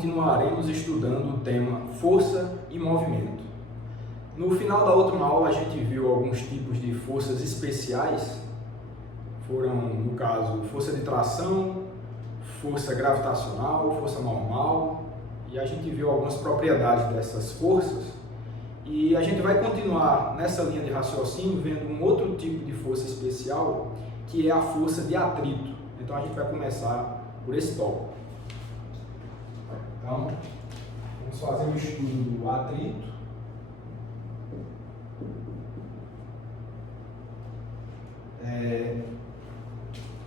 continuaremos estudando o tema força e movimento. No final da última aula a gente viu alguns tipos de forças especiais, foram, no caso, força de tração, força gravitacional, força normal, e a gente viu algumas propriedades dessas forças. E a gente vai continuar nessa linha de raciocínio vendo um outro tipo de força especial, que é a força de atrito. Então a gente vai começar por esse tópico. Então, vamos fazer o estudo do atrito.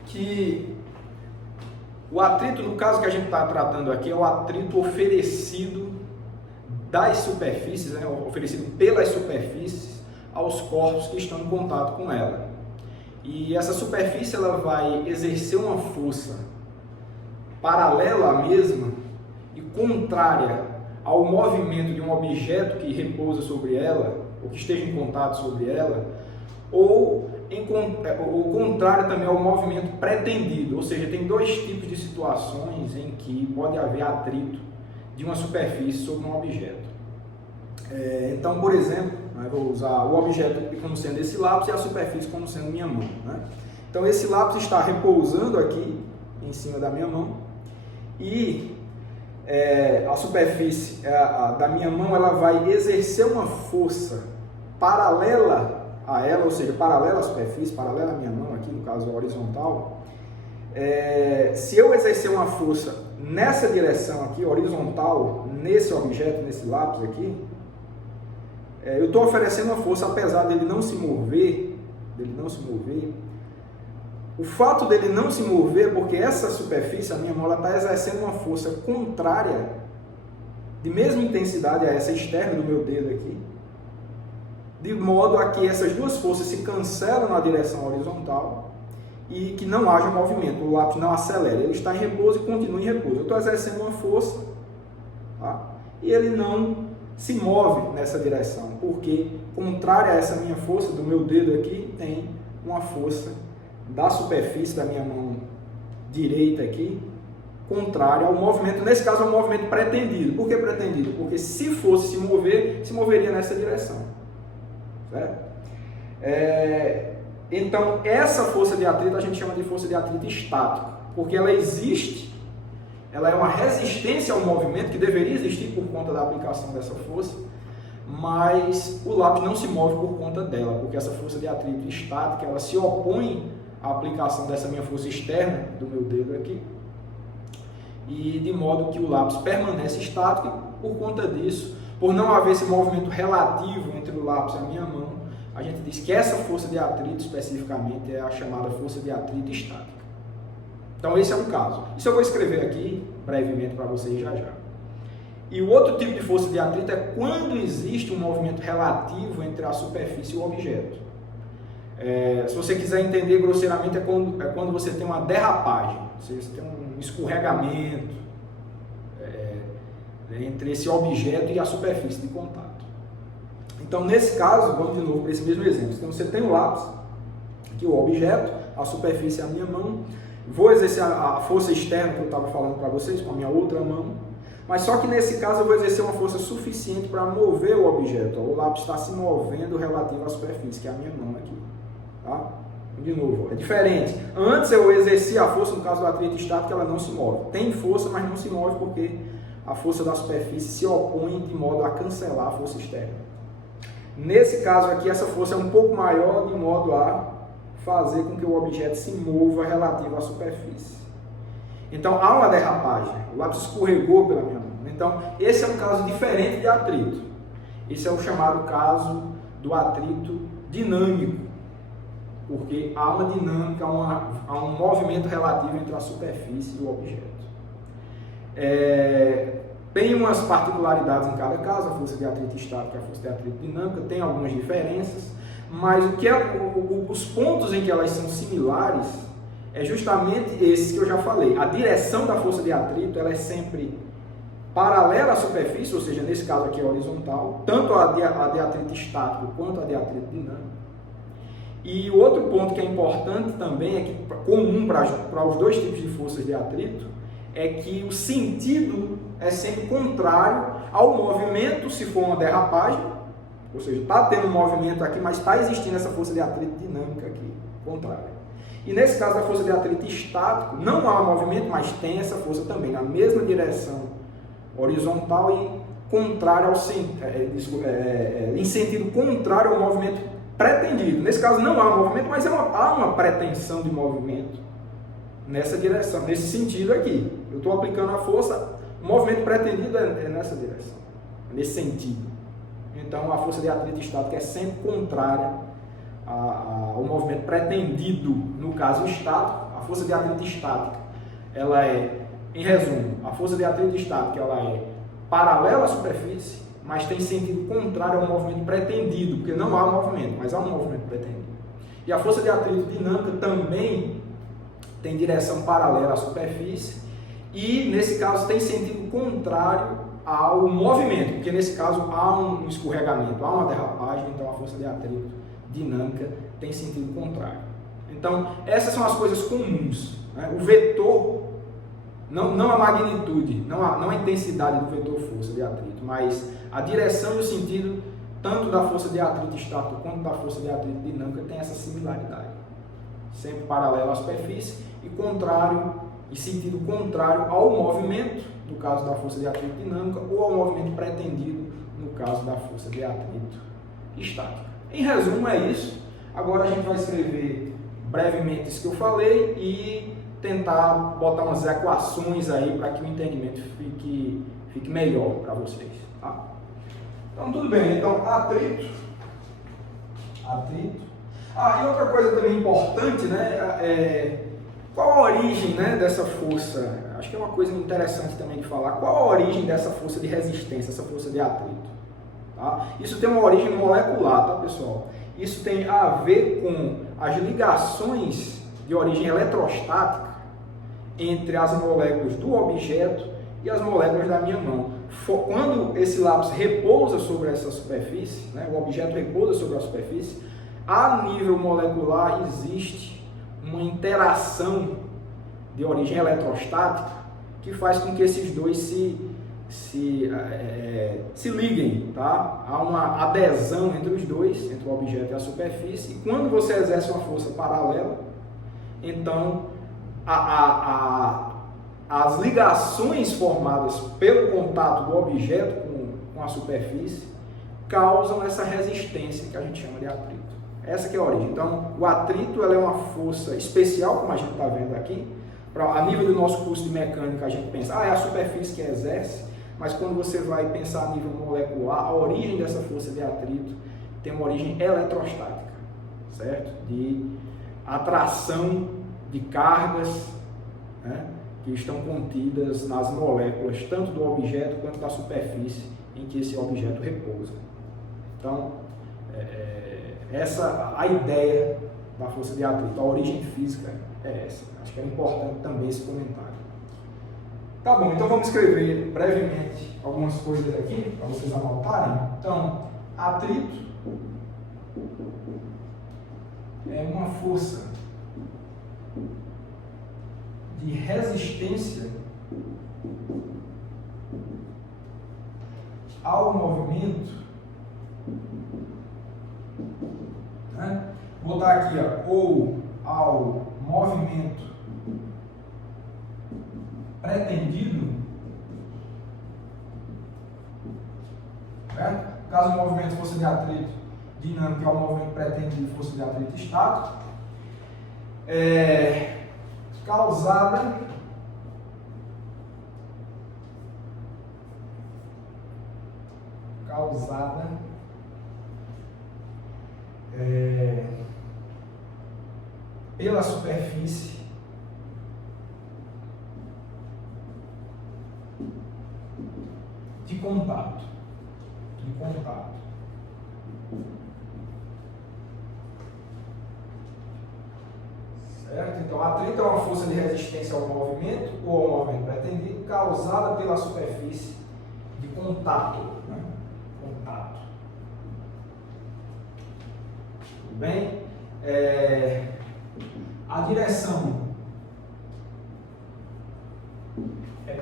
Que o atrito, no caso que a gente está tratando aqui, é o atrito oferecido das superfícies, né, oferecido pelas superfícies aos corpos que estão em contato com ela. E essa superfície ela vai exercer uma força paralela à mesma e contrária ao movimento de um objeto que repousa sobre ela, ou que esteja em contato sobre ela, ou contrário também ao movimento pretendido, ou seja, tem dois tipos de situações em que pode haver atrito de uma superfície sobre um objeto. Então, por exemplo, vou usar o objeto como sendo esse lápis e a superfície como sendo minha mão. Então, esse lápis está repousando aqui em cima da minha mão e a superfície da minha mão ela vai exercer uma força paralela a ela, ou seja, paralela à superfície, paralela à minha mão, aqui no caso horizontal. Se eu exercer uma força nessa direção aqui, horizontal, nesse objeto, nesse lápis aqui, eu estou oferecendo uma força, apesar dele não se mover, o fato dele não se mover é porque essa superfície, a minha mão, ela está exercendo uma força contrária, de mesma intensidade a essa externa do meu dedo aqui, de modo a que essas duas forças se cancelam na direção horizontal e que não haja movimento, o lápis não acelera, ele está em repouso e continua em repouso. Eu estou exercendo uma força, tá? E ele não se move nessa direção, porque contrária a essa minha força do meu dedo aqui, tem uma força da superfície da minha mão direita aqui, contrária ao movimento, nesse caso é um movimento pretendido. Por que pretendido? Porque se fosse se mover, se moveria nessa direção. Certo? Então, essa força de atrito a gente chama de força de atrito estática, porque ela existe, ela é uma resistência ao movimento que deveria existir por conta da aplicação dessa força, mas o lápis não se move por conta dela, porque essa força de atrito estática, ela se opõe à aplicação dessa minha força externa, do meu dedo aqui, e de modo que o lápis permanece estático, e por conta disso, por não haver esse movimento relativo entre o lápis e a minha mão, a gente diz que essa força de atrito especificamente é a chamada força de atrito estática. Então esse é um caso. Isso eu vou escrever aqui brevemente para vocês já. E o outro tipo de força de atrito é quando existe um movimento relativo entre a superfície e o objeto. Se você quiser entender grosseiramente, é quando você tem uma derrapagem, você tem um escorregamento entre esse objeto e a superfície de contato. Então, nesse caso, vamos de novo para esse mesmo exemplo. Então, você tem o lápis, aqui o objeto, a superfície é a minha mão. Vou exercer a força externa que eu estava falando para vocês com a minha outra mão. Mas só que nesse caso eu vou exercer uma força suficiente para mover o objeto. O lápis está se movendo relativo à superfície, que é a minha mão aqui. Tá? De novo, é diferente. Antes eu exercia a força, no caso do atrito estático, ela não se move. Tem força, mas não se move porque a força da superfície se opõe de modo a cancelar a força externa. Nesse caso aqui, essa força é um pouco maior, de modo a fazer com que o objeto se mova relativo à superfície. Então, há uma derrapagem, o lápis escorregou pela minha mão. Então, esse é um caso diferente de atrito. Esse é o chamado caso do atrito dinâmico, porque há uma dinâmica, há um movimento relativo entre a superfície e o objeto. Tem umas particularidades em cada caso, a força de atrito estática e a força de atrito dinâmica, tem algumas diferenças, mas os pontos em que elas são similares é justamente esses que eu já falei. A direção da força de atrito ela é sempre paralela à superfície, ou seja, nesse caso aqui é horizontal, tanto a de atrito estático quanto a de atrito dinâmico. E o outro ponto que é importante também, é que comum para os dois tipos de forças de atrito, é que o sentido é sempre contrário ao movimento, se for uma derrapagem, ou seja, está tendo um movimento aqui, mas está existindo essa força de atrito dinâmica aqui, contrária. E nesse caso da força de atrito estático, não há movimento, mas tem essa força também, na mesma direção horizontal e contrária ao em sentido contrário ao movimento pretendido. Nesse caso não há movimento, mas há uma pretensão de movimento nessa direção, nesse sentido aqui. Eu estou aplicando a força, o movimento pretendido é nessa direção, nesse sentido. Então a força de atrito estática é sempre contrária ao movimento pretendido. No caso estático, a força de atrito estática, ela é, em resumo, a força de atrito estática ela é paralela à superfície, mas tem sentido contrário ao movimento pretendido, porque não há movimento, mas há um movimento pretendido. E a força de atrito dinâmica também tem direção paralela à superfície e, nesse caso, tem sentido contrário ao movimento, porque, nesse caso, há um escorregamento, há uma derrapagem, então a força de atrito dinâmica tem sentido contrário. Então, essas são as coisas comuns, né? O vetor, não a magnitude, não a intensidade do vetor força de atrito, mas a direção e o sentido tanto da força de atrito estático quanto da força de atrito dinâmica tem essa similaridade. Sempre paralelo à superfície e contrário, e sentido contrário ao movimento, no caso da força de atrito dinâmica, ou ao movimento pretendido, no caso da força de atrito estática. Em resumo, é isso. Agora a gente vai escrever brevemente isso que eu falei e tentar botar umas equações aí para que o entendimento fique melhor para vocês. Tá? Então, tudo bem. Então, atrito. E outra coisa também importante, né? Qual a origem, né, dessa força? Acho que é uma coisa interessante também de falar. Qual a origem dessa força de resistência, essa força de atrito? Tá? Isso tem uma origem molecular, tá, pessoal? Isso tem a ver com as ligações de origem eletrostática entre as moléculas do objeto e as moléculas da minha mão. Quando esse lápis repousa sobre essa superfície, né, o objeto repousa sobre a superfície, a nível molecular existe uma interação de origem eletrostática que faz com que esses dois se liguem, tá? Há uma adesão entre os dois, entre o objeto e a superfície, e quando você exerce uma força paralela, então as ligações formadas pelo contato do objeto com a superfície causam essa resistência que a gente chama de atrito. Essa que é a origem. Então, o atrito ela é uma força especial, como a gente está vendo aqui. A nível do nosso curso de mecânica, a gente pensa, é a superfície que exerce, mas quando você vai pensar a nível molecular, a origem dessa força de atrito tem uma origem eletrostática, certo? De atração de cargas, né, que estão contidas nas moléculas, tanto do objeto quanto da superfície em que esse objeto repousa. Então, essa a ideia da força de atrito, a origem física é essa. Acho que é importante também esse comentário. Tá bom, então vamos escrever brevemente algumas coisas aqui, para vocês anotarem. Então, atrito é uma força de resistência ao movimento, né? Vou botar aqui, ou ao movimento pretendido, certo? Caso o movimento fosse de atrito dinâmico, é o movimento pretendido fosse de atrito estático, causada pela superfície de contato. Certo? Então, atrito é uma força de resistência ao movimento ou ao movimento pretendido causada pela superfície de contato. Né? Contato. Tudo bem? A direção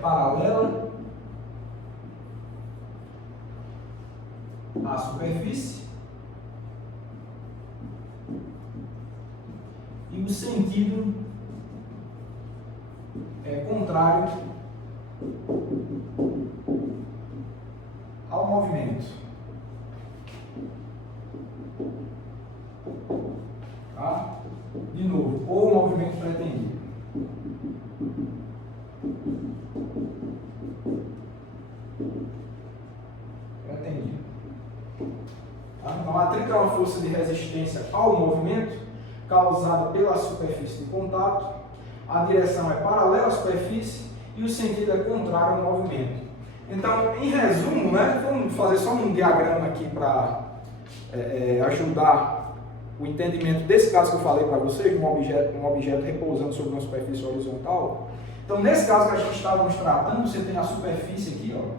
paralela à superfície e o sentido é contrário ao movimento. Tá? De novo, ou o movimento pretendido. Pretendido. Tá? Então, a atrito é uma força de resistência ao movimento causada pela superfície de contato. A direção é paralela à superfície e o sentido é contrário ao movimento. Então, em resumo, né, vamos fazer só um diagrama aqui para ajudar o entendimento desse caso que eu falei para vocês, um objeto repousando sobre uma superfície horizontal. Então, nesse caso que a gente estávamos tratando, você tem a superfície aqui, ó.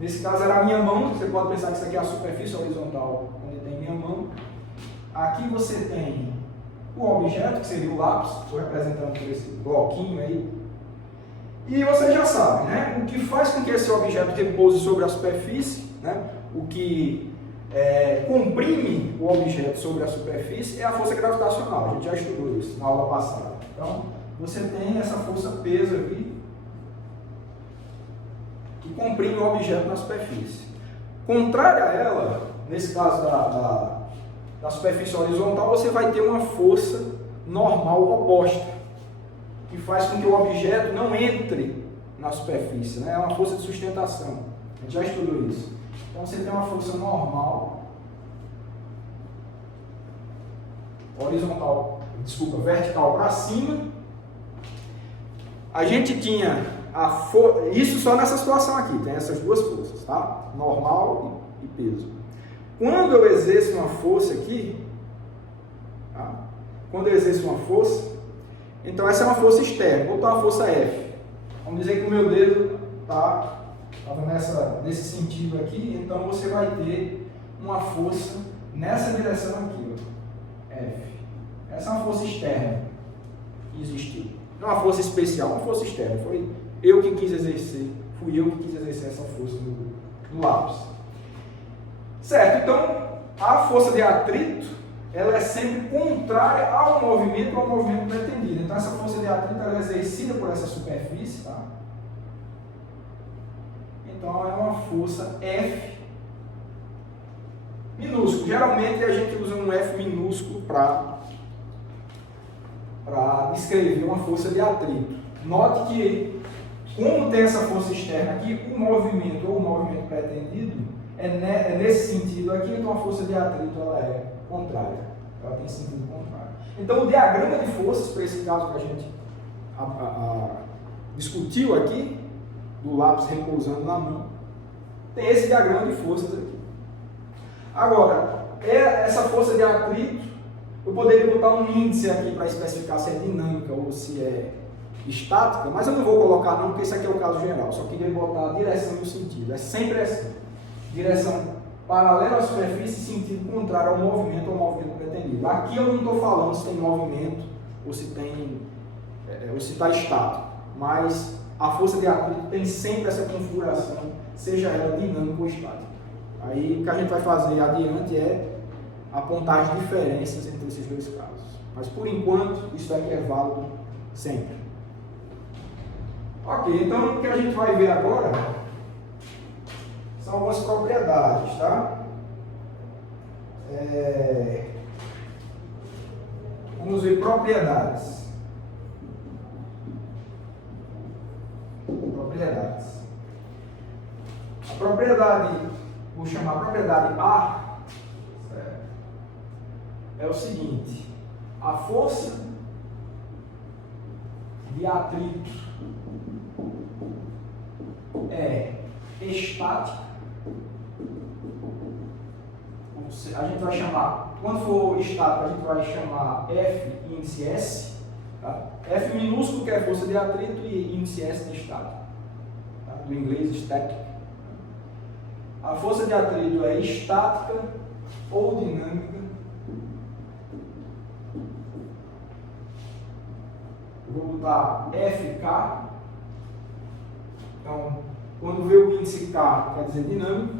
Nesse caso era a minha mão, você pode pensar que isso aqui é a superfície horizontal, onde tem minha mão. Aqui você tem o objeto, que seria o lápis, estou representando por esse bloquinho aí. E você já sabe, né? O que faz com que esse objeto repouse sobre a superfície, né? O que comprime o objeto sobre a superfície é a força gravitacional. A gente já estudou isso na aula passada. Então, você tem essa força peso aqui, que comprime o objeto na superfície. Contrária a ela, nesse caso da superfície horizontal, você vai ter uma força normal oposta, que faz com que o objeto não entre na superfície, né? É uma força de sustentação. A gente já estudou isso. Então você tem uma força normal, vertical para cima. A gente tinha isso só nessa situação aqui, tem essas duas forças, tá? Normal e peso. Quando eu exerço uma força aqui, tá? Quando eu exerço uma força, então essa é uma força externa, vou botar uma força F. Vamos dizer que o meu dedo está nesse sentido aqui, então você vai ter uma força nessa direção aqui, ó, F. Essa é uma força externa que existiu. Não é uma força especial, uma força externa. Fui eu que quis exercer essa força no lápis. Certo, então a força de atrito ela é sempre contrária ao movimento pretendido. Então essa força de atrito ela é exercida por essa superfície, tá? Então é uma força F minúsculo. Geralmente a gente usa um F minúsculo para descrever uma força de atrito. Note que, como tem essa força externa aqui, o movimento ou o movimento pretendido é nesse sentido aqui, então a força de atrito ela é contrária. Ela tem sentido contrário. Então o diagrama de forças, para esse caso que a gente discutiu aqui, do lápis repousando na mão, tem esse diagrama de forças aqui. Agora, essa força de atrito, eu poderia botar um índice aqui para especificar se é dinâmica ou se é estática, mas eu não vou colocar não, porque isso aqui é o caso geral. Só queria botar a direção e o sentido. É sempre assim. Direção paralela à superfície, sentido contrário ao movimento ou movimento pretendido. Aqui eu não estou falando se tem movimento ou se está estático, mas a força de atrito tem sempre essa configuração, seja ela dinâmica ou estática. Aí o que a gente vai fazer adiante é apontar as diferenças entre esses dois casos. Mas por enquanto, isso aqui é válido sempre. Ok, então o que a gente vai ver agora são algumas propriedades, tá? Vamos ver propriedades. A propriedade, vou chamar a propriedade A, certo? É o seguinte: a força de atrito é estática. A gente vai chamar, quando for estático, a gente vai chamar F índice S, tá? F minúsculo que é força de atrito e índice S de estático, tá? Do inglês static. A força de atrito é estática ou dinâmica. Eu vou botar FK, Então, quando vê o índice K, quer dizer dinâmico,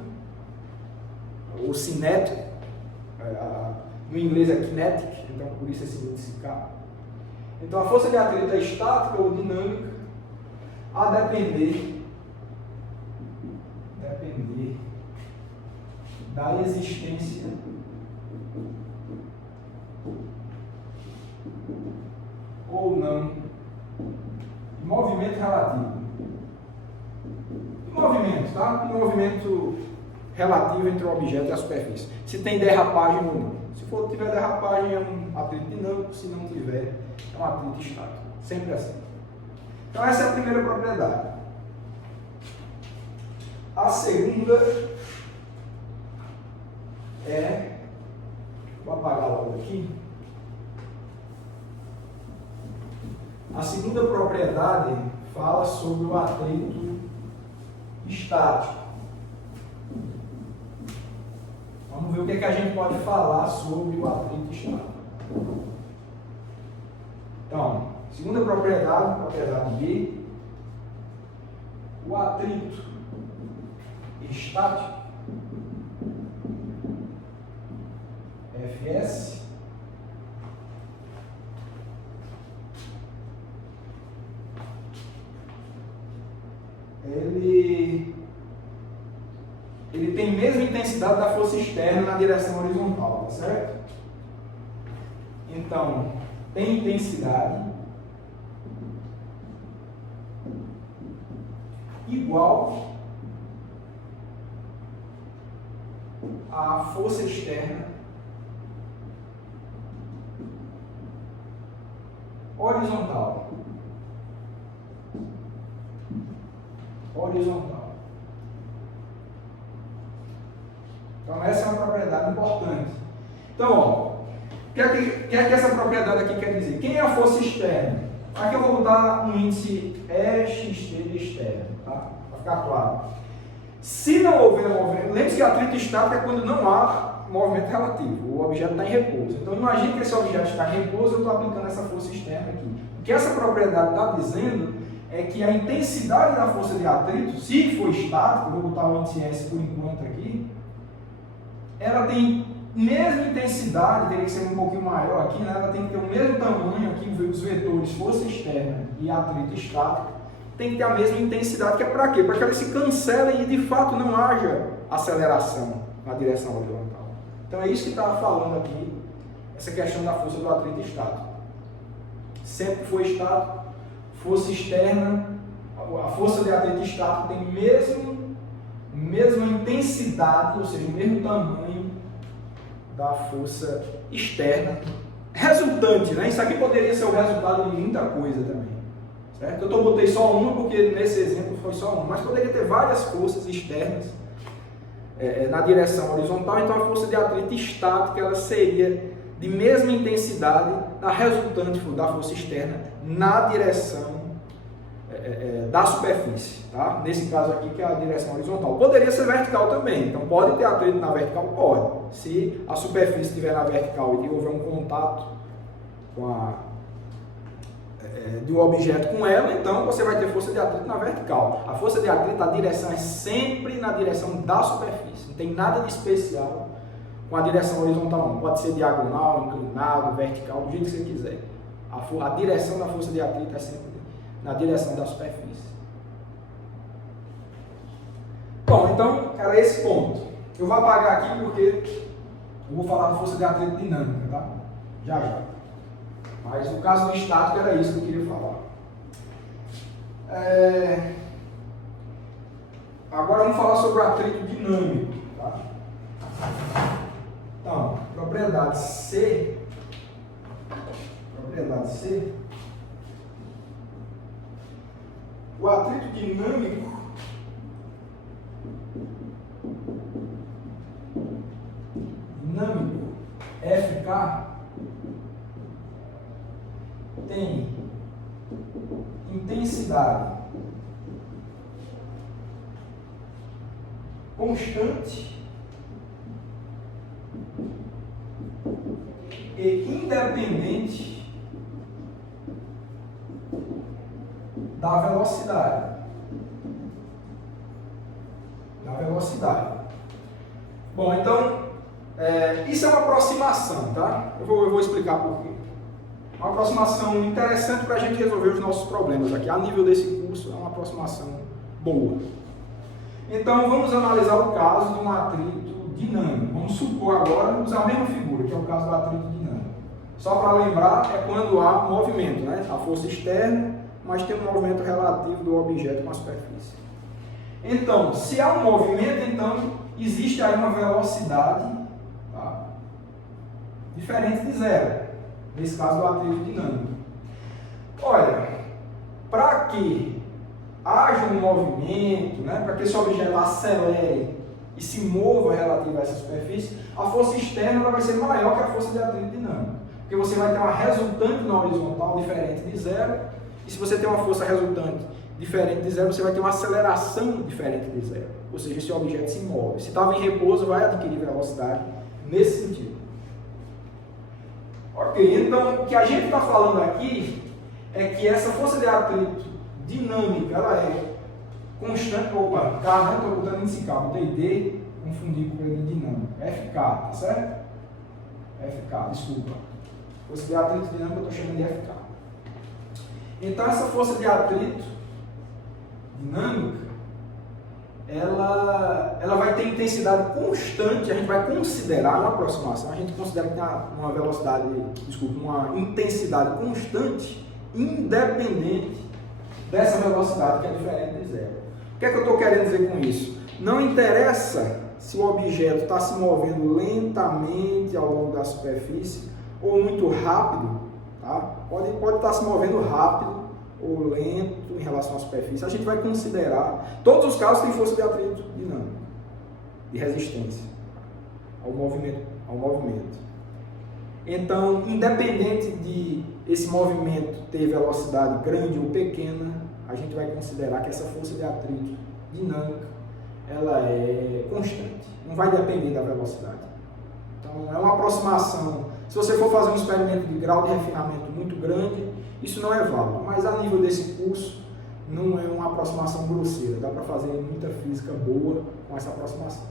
ou cinético, no inglês é kinetic, então por isso esse índice K. Então, a força de atrito é estática ou dinâmica, a depender da existência ou não de movimento relativo. Movimento, tá? Movimento relativo entre o objeto e a superfície. Se tem derrapagem ou não. Se tiver derrapagem, é um atrito dinâmico. Se não tiver, é um atrito estático. Sempre assim. Então, essa é a primeira propriedade. A segunda é... Vou apagar logo aqui. A segunda propriedade fala sobre o atrito estático. Vamos ver o que é que a gente pode falar sobre o atrito estático. Então, segunda propriedade, propriedade B, o atrito estático, Fs, ele tem a mesma intensidade da força externa na direção horizontal, tá certo? Então, tem intensidade igual à força externa horizontal. Então, essa é uma propriedade importante. Então, ó, o que é que essa propriedade aqui quer dizer? Quem é a força externa? Aqui eu vou botar um índice EXT de externo, tá? Para ficar claro. Se não houver movimento, lembre-se que atrito estático é quando não há movimento relativo, o objeto está em repouso. Então, imagine que esse objeto está em repouso, eu estou aplicando essa força externa aqui. O que essa propriedade está dizendo é que a intensidade da força de atrito, se for estático, vou botar o índice S por enquanto aqui, ela tem mesma intensidade, teria que ser um pouquinho maior aqui, né? Ela tem que ter o mesmo tamanho aqui, os vetores força externa e atrito estático, tem que ter a mesma intensidade, que é para quê? Para que elas se cancelem e de fato não haja aceleração na direção horizontal. Então é isso que estava falando aqui, essa questão da força do atrito estático. Sempre que for estático, força externa, a força de atrito estático tem mesma intensidade, ou seja, o mesmo tamanho da força externa resultante, né? Isso aqui poderia ser o resultado de muita coisa também, certo? Eu botei só uma porque nesse exemplo foi só uma, mas poderia ter várias forças externas na direção horizontal. Então a força de atrito estática ela seria de mesma intensidade da resultante da força externa na direção da superfície, tá? Nesse caso aqui que é a direção horizontal. Poderia ser vertical também, então pode ter atrito na vertical? Pode. Se a superfície estiver na vertical e houver um contato de um objeto com ela, então você vai ter força de atrito na vertical. A força de atrito, a direção é sempre na direção da superfície, não tem nada de especial com a direção horizontal não. Pode ser diagonal, inclinado, vertical, do jeito que você quiser. A direção da força de atrito é sempre na direção da superfície. Bom, então era esse ponto. Eu vou apagar aqui porque eu vou falar da força de atrito dinâmica, tá? Já. Mas no caso do estático era isso que eu queria falar. Agora vamos falar sobre o atrito dinâmico, tá? Então, propriedade C. O atrito dinâmico FK tem intensidade constante e independente da velocidade. velocidade. Bom, então, isso é uma aproximação, tá? Eu vou explicar por quê. Uma aproximação interessante para a gente resolver os nossos problemas aqui. A nível desse curso, é uma aproximação boa. Então, vamos analisar o caso de um atrito dinâmico. Vamos supor agora, usar a mesma figura, que é o caso do atrito dinâmico. Só para lembrar, é quando há movimento, né? A força externa, mas tem um movimento relativo do objeto com a superfície. Então, se há um movimento, então, existe aí uma velocidade, tá? Diferente de zero. Nesse caso do atrito dinâmico. Olha, para que haja um movimento, né, para que esse objeto acelere e se mova relativo a essa superfície, a força externa ela vai ser maior que a força de atrito dinâmico. Porque você vai ter uma resultante na horizontal diferente de zero, e se você tem uma força resultante diferente de zero, você vai ter uma aceleração diferente de zero. Ou seja, esse objeto se move. Se estava em repouso, vai adquirir velocidade nesse sentido. Ok, então o que a gente está falando aqui é que essa força de atrito dinâmica, ela é constante, opa, K, né? Estou botando índice K, botei D, confundi com ele dinâmico, FK, tá certo? FK, desculpa. Força de atrito dinâmica eu estou chamando de FK. Então essa força de atrito dinâmica, ela vai ter intensidade constante, a gente vai considerar na aproximação, a gente considera que tem uma velocidade, uma intensidade constante, independente dessa velocidade que é diferente de zero. O que é que eu estou querendo dizer com isso? Não interessa se o objeto está se movendo lentamente ao longo da superfície ou muito rápido, tá? Pode estar se movendo rápido ou lento em relação à superfície, a gente vai considerar, todos os casos têm força de atrito dinâmico, de resistência ao movimento. Então, independente de esse movimento ter velocidade grande ou pequena, a gente vai considerar que essa força de atrito dinâmica, ela é constante, não vai depender da velocidade. Então, é uma aproximação. Se você for fazer um experimento de grau de refinamento muito grande, isso não é válido, mas a nível desse curso não é uma aproximação grosseira, dá para fazer muita física boa com essa aproximação,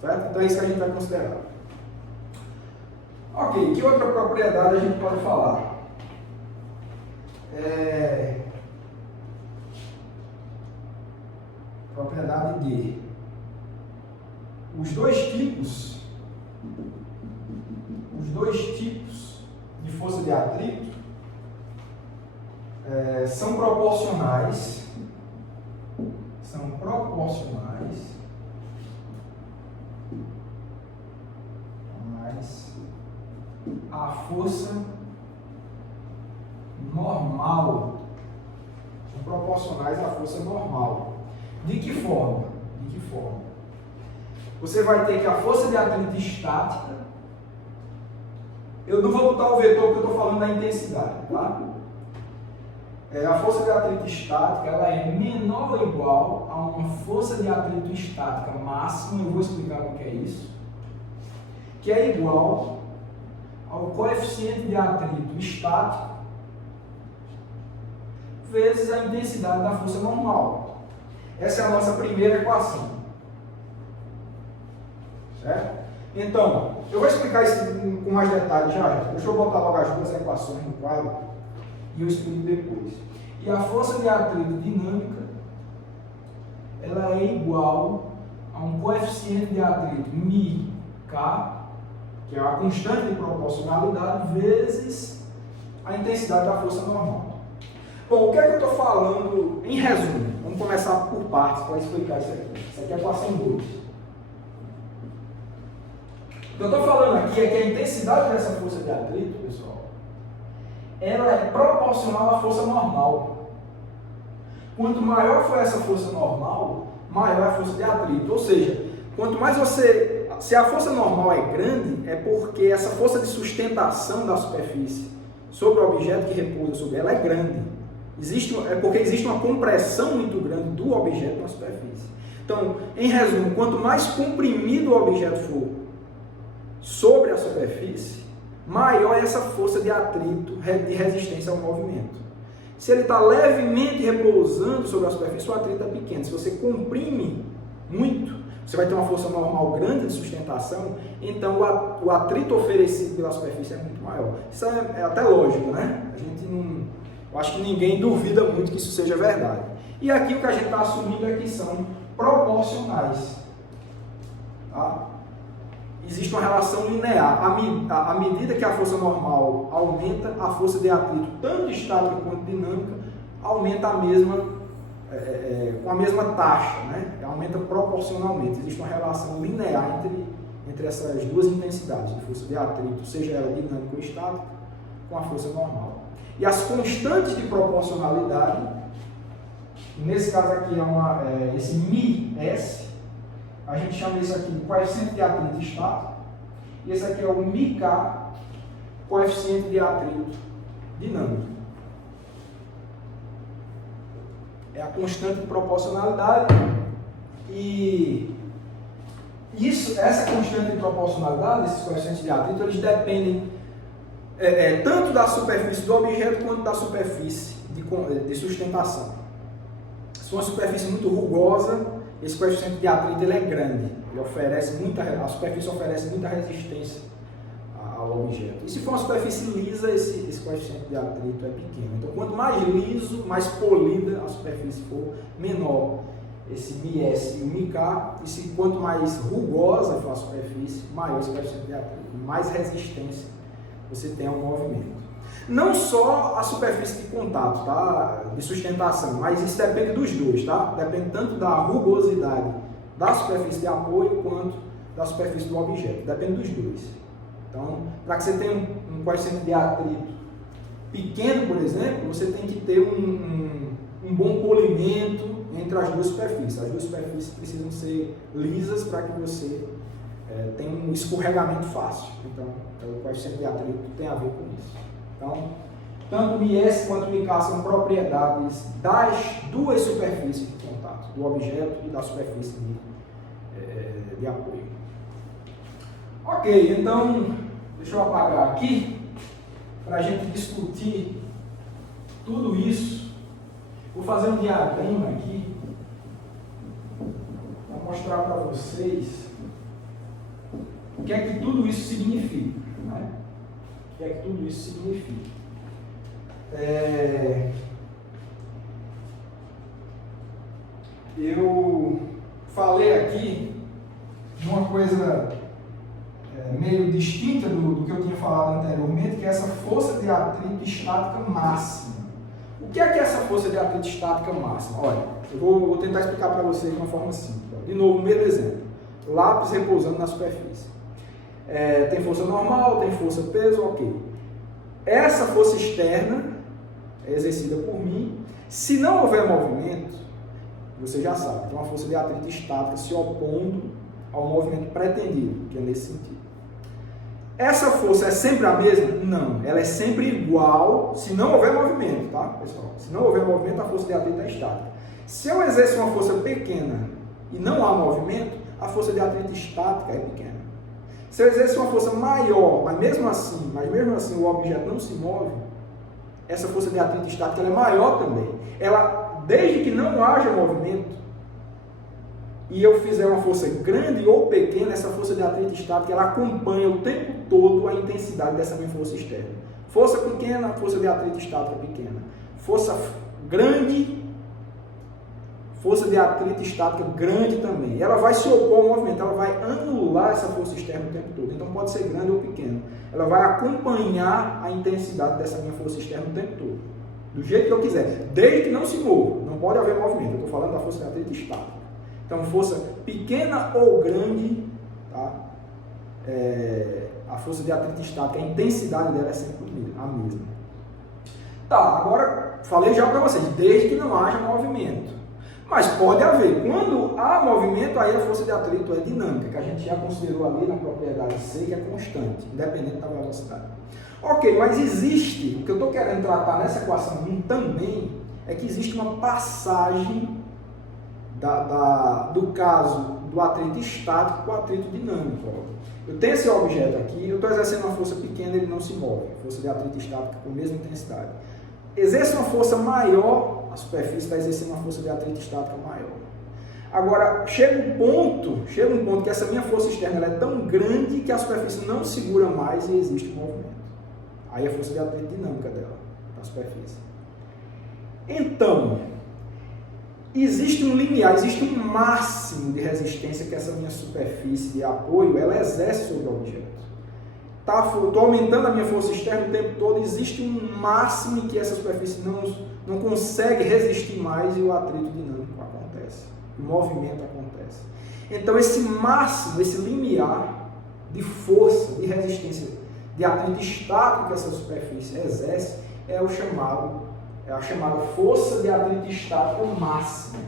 certo? Então é isso que a gente vai considerar. Ok, que outra propriedade a gente pode falar? Propriedade de os dois tipos de força de atrito são proporcionais à força normal. São proporcionais à força normal. De que forma? Você vai ter que a força de atrito estática, eu não vou botar o vetor porque eu estou falando da intensidade, tá? A força de atrito estática ela é menor ou igual a uma força de atrito estática máxima, eu vou explicar o que é isso, que é igual ao coeficiente de atrito estático vezes a intensidade da força normal. Essa é a nossa primeira equação. Certo? Então, eu vou explicar isso com mais detalhes já. Deixa eu botar logo as duas equações no quadro e eu explico depois. E a força de atrito dinâmica ela é igual a um coeficiente de atrito μk, que é a constante de proporcionalidade, vezes a intensidade da força normal. Bom, o que é que eu estou falando em resumo? Vamos começar por partes para explicar isso aqui. Isso aqui é a equação 2. O que eu estou falando aqui é que a intensidade dessa força de atrito, pessoal, ela é proporcional à força normal. Quanto maior for essa força normal, maior é a força de atrito. Ou seja, quanto mais você... Se a força normal é grande, é porque essa força de sustentação da superfície sobre o objeto que repousa sobre ela é grande. É porque existe uma compressão muito grande do objeto na superfície. Então, em resumo, quanto mais comprimido o objeto for sobre a superfície, maior é essa força de atrito, de resistência ao movimento. Se ele está levemente repousando sobre a superfície, o atrito é pequeno. Se você comprime muito, você vai ter uma força normal grande de sustentação, então o atrito oferecido pela superfície é muito maior. Isso é até lógico, né? Eu acho que ninguém duvida muito que isso seja verdade. E aqui o que a gente está assumindo é que são proporcionais. Tá? Existe uma relação linear. À medida que a força normal aumenta, a força de atrito, tanto estática quanto dinâmica, aumenta com a mesma taxa, né? Aumenta proporcionalmente. Existe uma relação linear entre essas duas intensidades de força de atrito, seja ela dinâmica ou estática, com a força normal. E as constantes de proporcionalidade, nesse caso aqui é esse μs, a gente chama isso aqui de coeficiente de atrito estático, e esse aqui é o μk, coeficiente de atrito dinâmico. É a constante de proporcionalidade, e essa constante de proporcionalidade, esses coeficientes de atrito, eles dependem tanto da superfície do objeto quanto da superfície de sustentação. Se uma superfície muito rugosa, esse coeficiente de atrito ele é grande, a superfície oferece muita resistência ao objeto. E se for uma superfície lisa, esse coeficiente de atrito é pequeno. Então, quanto mais liso, mais polida a superfície for, menor esse μs e o μk, e quanto mais rugosa for a superfície, maior esse coeficiente de atrito, mais resistência você tem ao movimento. Não só a superfície de contato, tá? De sustentação, mas isso depende dos dois, tá? Depende tanto da rugosidade da superfície de apoio quanto da superfície do objeto. Depende dos dois. Então, para que você tenha um coeficiente de atrito pequeno, por exemplo, você tem que ter um bom polimento entre as duas superfícies. As duas superfícies precisam ser lisas para que você tenha um escorregamento fácil. Então, o coeficiente de atrito tem a ver com isso. Então, tanto μs quanto μk são propriedades das duas superfícies de contato, do objeto e da superfície de apoio. Ok, então, deixa eu apagar aqui, para a gente discutir tudo isso. Vou fazer um diagrama aqui, para mostrar para vocês o que é que tudo isso significa, né? O que é que tudo isso significa? Eu falei aqui de uma coisa meio distinta do que eu tinha falado anteriormente, que é essa força de atrito estática máxima. O que é essa força de atrito estática máxima? Olha, eu vou tentar explicar para vocês de uma forma simples. De novo, o mesmo exemplo. Lápis repousando na superfície. Tem força normal, tem força peso, ok. Essa força externa é exercida por mim. Se não houver movimento, você já sabe, tem uma força de atrito estática se opondo ao movimento pretendido, que é nesse sentido. Essa força é sempre a mesma? Não, ela é sempre igual se não houver movimento, tá, pessoal? Se não houver movimento, a força de atrito é estática. Se eu exerço uma força pequena e não há movimento, a força de atrito estática é pequena. Se eu exerço uma força maior, mas mesmo assim o objeto não se move, essa força de atrito estática ela é maior também. Desde que não haja movimento, e eu fizer uma força grande ou pequena, essa força de atrito estática ela acompanha o tempo todo a intensidade dessa minha força externa. Força pequena, força de atrito estática pequena. Força grande, força de atrito estática grande também. Ela vai se opor ao movimento, ela vai anular essa força externa o tempo todo. Então pode ser grande ou pequena. Ela vai acompanhar a intensidade dessa minha força externa o tempo todo. Do jeito que eu quiser. Desde que não se mova. Não pode haver movimento. Eu estou falando da força de atrito estática. Então força pequena ou grande, tá? A força de atrito estática, a intensidade dela é sempre a mesma. Tá, agora falei já para vocês, desde que não haja movimento. Mas pode haver. Quando há movimento, aí a força de atrito é dinâmica, que a gente já considerou ali na propriedade C, que é constante, independente da velocidade. Ok, mas existe, o que eu estou querendo tratar nessa equação 1 também, é que existe uma passagem do caso do atrito estático para o atrito dinâmico. Eu tenho esse objeto aqui, eu estou exercendo uma força pequena, ele não se move, força de atrito estático com a mesma intensidade. Exerce uma força maior, a superfície está exercendo uma força de atrito estática maior. Agora, chega um ponto que essa minha força externa ela é tão grande que a superfície não segura mais e existe um movimento. Aí a força de atrito dinâmica dela, da superfície. Então, existe um limiar, existe um máximo de resistência que essa minha superfície de apoio, ela exerce sobre o objeto. Estou aumentando a minha força externa o tempo todo, existe um máximo em que essa superfície não consegue resistir mais e o atrito dinâmico acontece, o movimento acontece. Então esse máximo, esse limiar de força, de resistência, de atrito estático que essa superfície exerce é a chamada força de atrito estático máxima.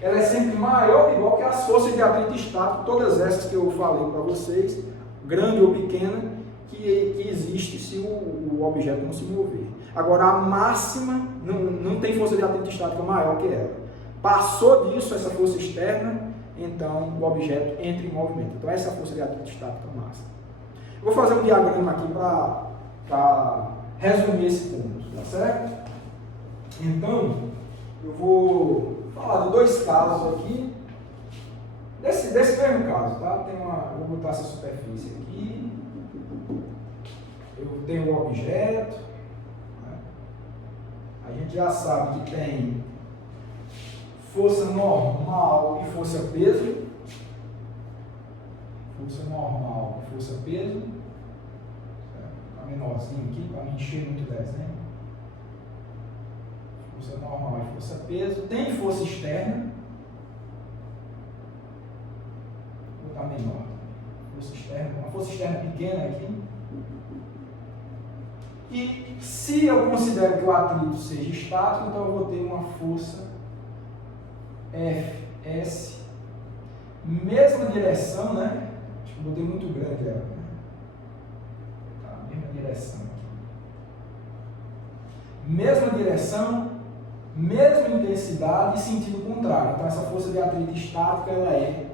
Ela é sempre maior ou igual que as forças de atrito estático, todas essas que eu falei para vocês, grande ou pequena, que existe se o objeto não se mover. Agora, a máxima não tem força de atrito estática maior que ela. Passou disso, essa força externa, então o objeto entra em movimento. Então, essa é a força de atrito estática máxima. Eu vou fazer um diagrama aqui para resumir esse ponto, tá certo? Então, eu vou falar de dois casos aqui. Desse mesmo caso, tá? Vou botar essa superfície aqui. Eu tenho um objeto. Né? A gente já sabe que tem força normal e força peso. Força normal e força peso. Tá menorzinho aqui para não encher muito o desenho. Força normal e força peso. Tem força externa. Menor, força externa, uma força externa pequena aqui. E se eu considero que o atrito seja estático, então eu vou ter uma força Fs, mesma direção, né? Acho que eu botei muito grande ela. Né? Tá, mesma direção aqui. Mesma direção, mesma intensidade e sentido contrário. Então essa força de atrito estática ela é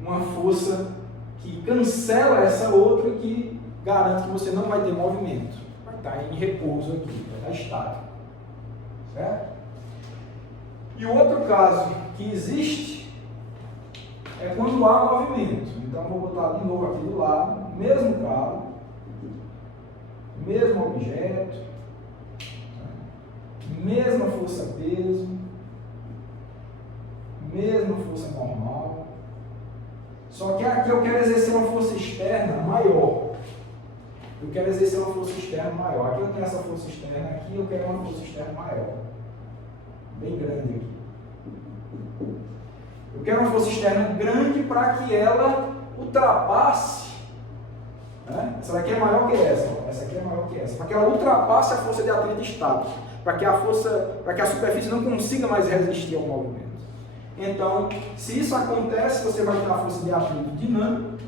uma força que cancela essa outra que garante que você não vai ter movimento. Vai estar em repouso aqui, vai estar estático. Certo? E o outro caso que existe é quando há movimento. Então eu vou botar de novo aqui do lado, mesmo carro, mesmo objeto, mesma força-peso, mesma força normal, só que aqui eu quero exercer uma força externa maior. Eu quero exercer uma força externa maior. Aqui eu tenho essa força externa, aqui eu quero uma força externa maior, bem grande aqui. Eu quero uma força externa grande para que ela ultrapasse. Né? Essa daqui é maior que essa aqui é maior que essa, para que ela ultrapasse a força de atrito estático, para que a superfície não consiga mais resistir ao movimento. Então, se isso acontece, você vai ter a força de atrito dinâmico.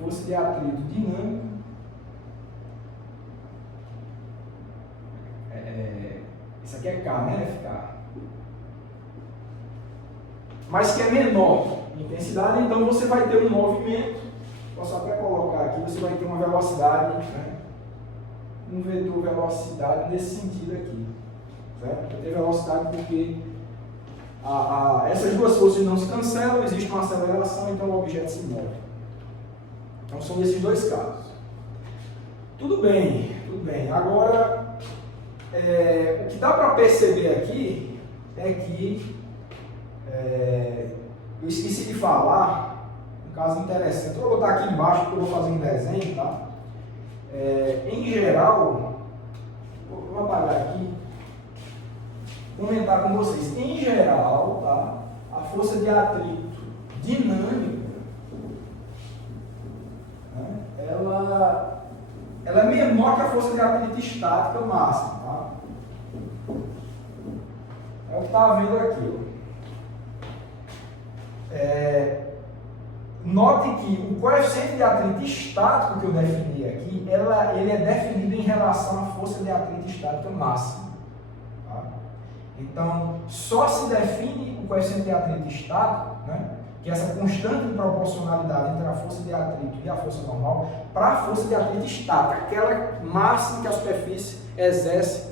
Força de atrito dinâmico. Isso aqui é K, né? FK. Mas que é menor em intensidade, então você vai ter um movimento. Posso até colocar aqui, você vai ter uma velocidade, né? Um vetor velocidade nesse sentido aqui. Certo? Vai ter velocidade porque essas duas forças não se cancelam, existe uma aceleração, então o objeto se move. Então são esses dois casos. Tudo bem, tudo bem. Agora, o que dá para perceber aqui é que eu esqueci de falar, um caso interessante. Eu vou botar aqui embaixo porque eu vou fazer um desenho, tá? Em geral, vou apagar aqui, comentar com vocês. Em geral, tá? A força de atrito dinâmica, né? Ela é menor que a força de atrito estática máxima, tá? É o que está vendo aqui, ó. Note que o coeficiente de atrito estático que eu defini aqui, ele é definido em relação à força de atrito estática máxima. Tá? Então, só se define o coeficiente de atrito estático, né, que é essa constante proporcionalidade entre a força de atrito e a força normal, para a força de atrito estática, aquela máxima que a superfície exerce,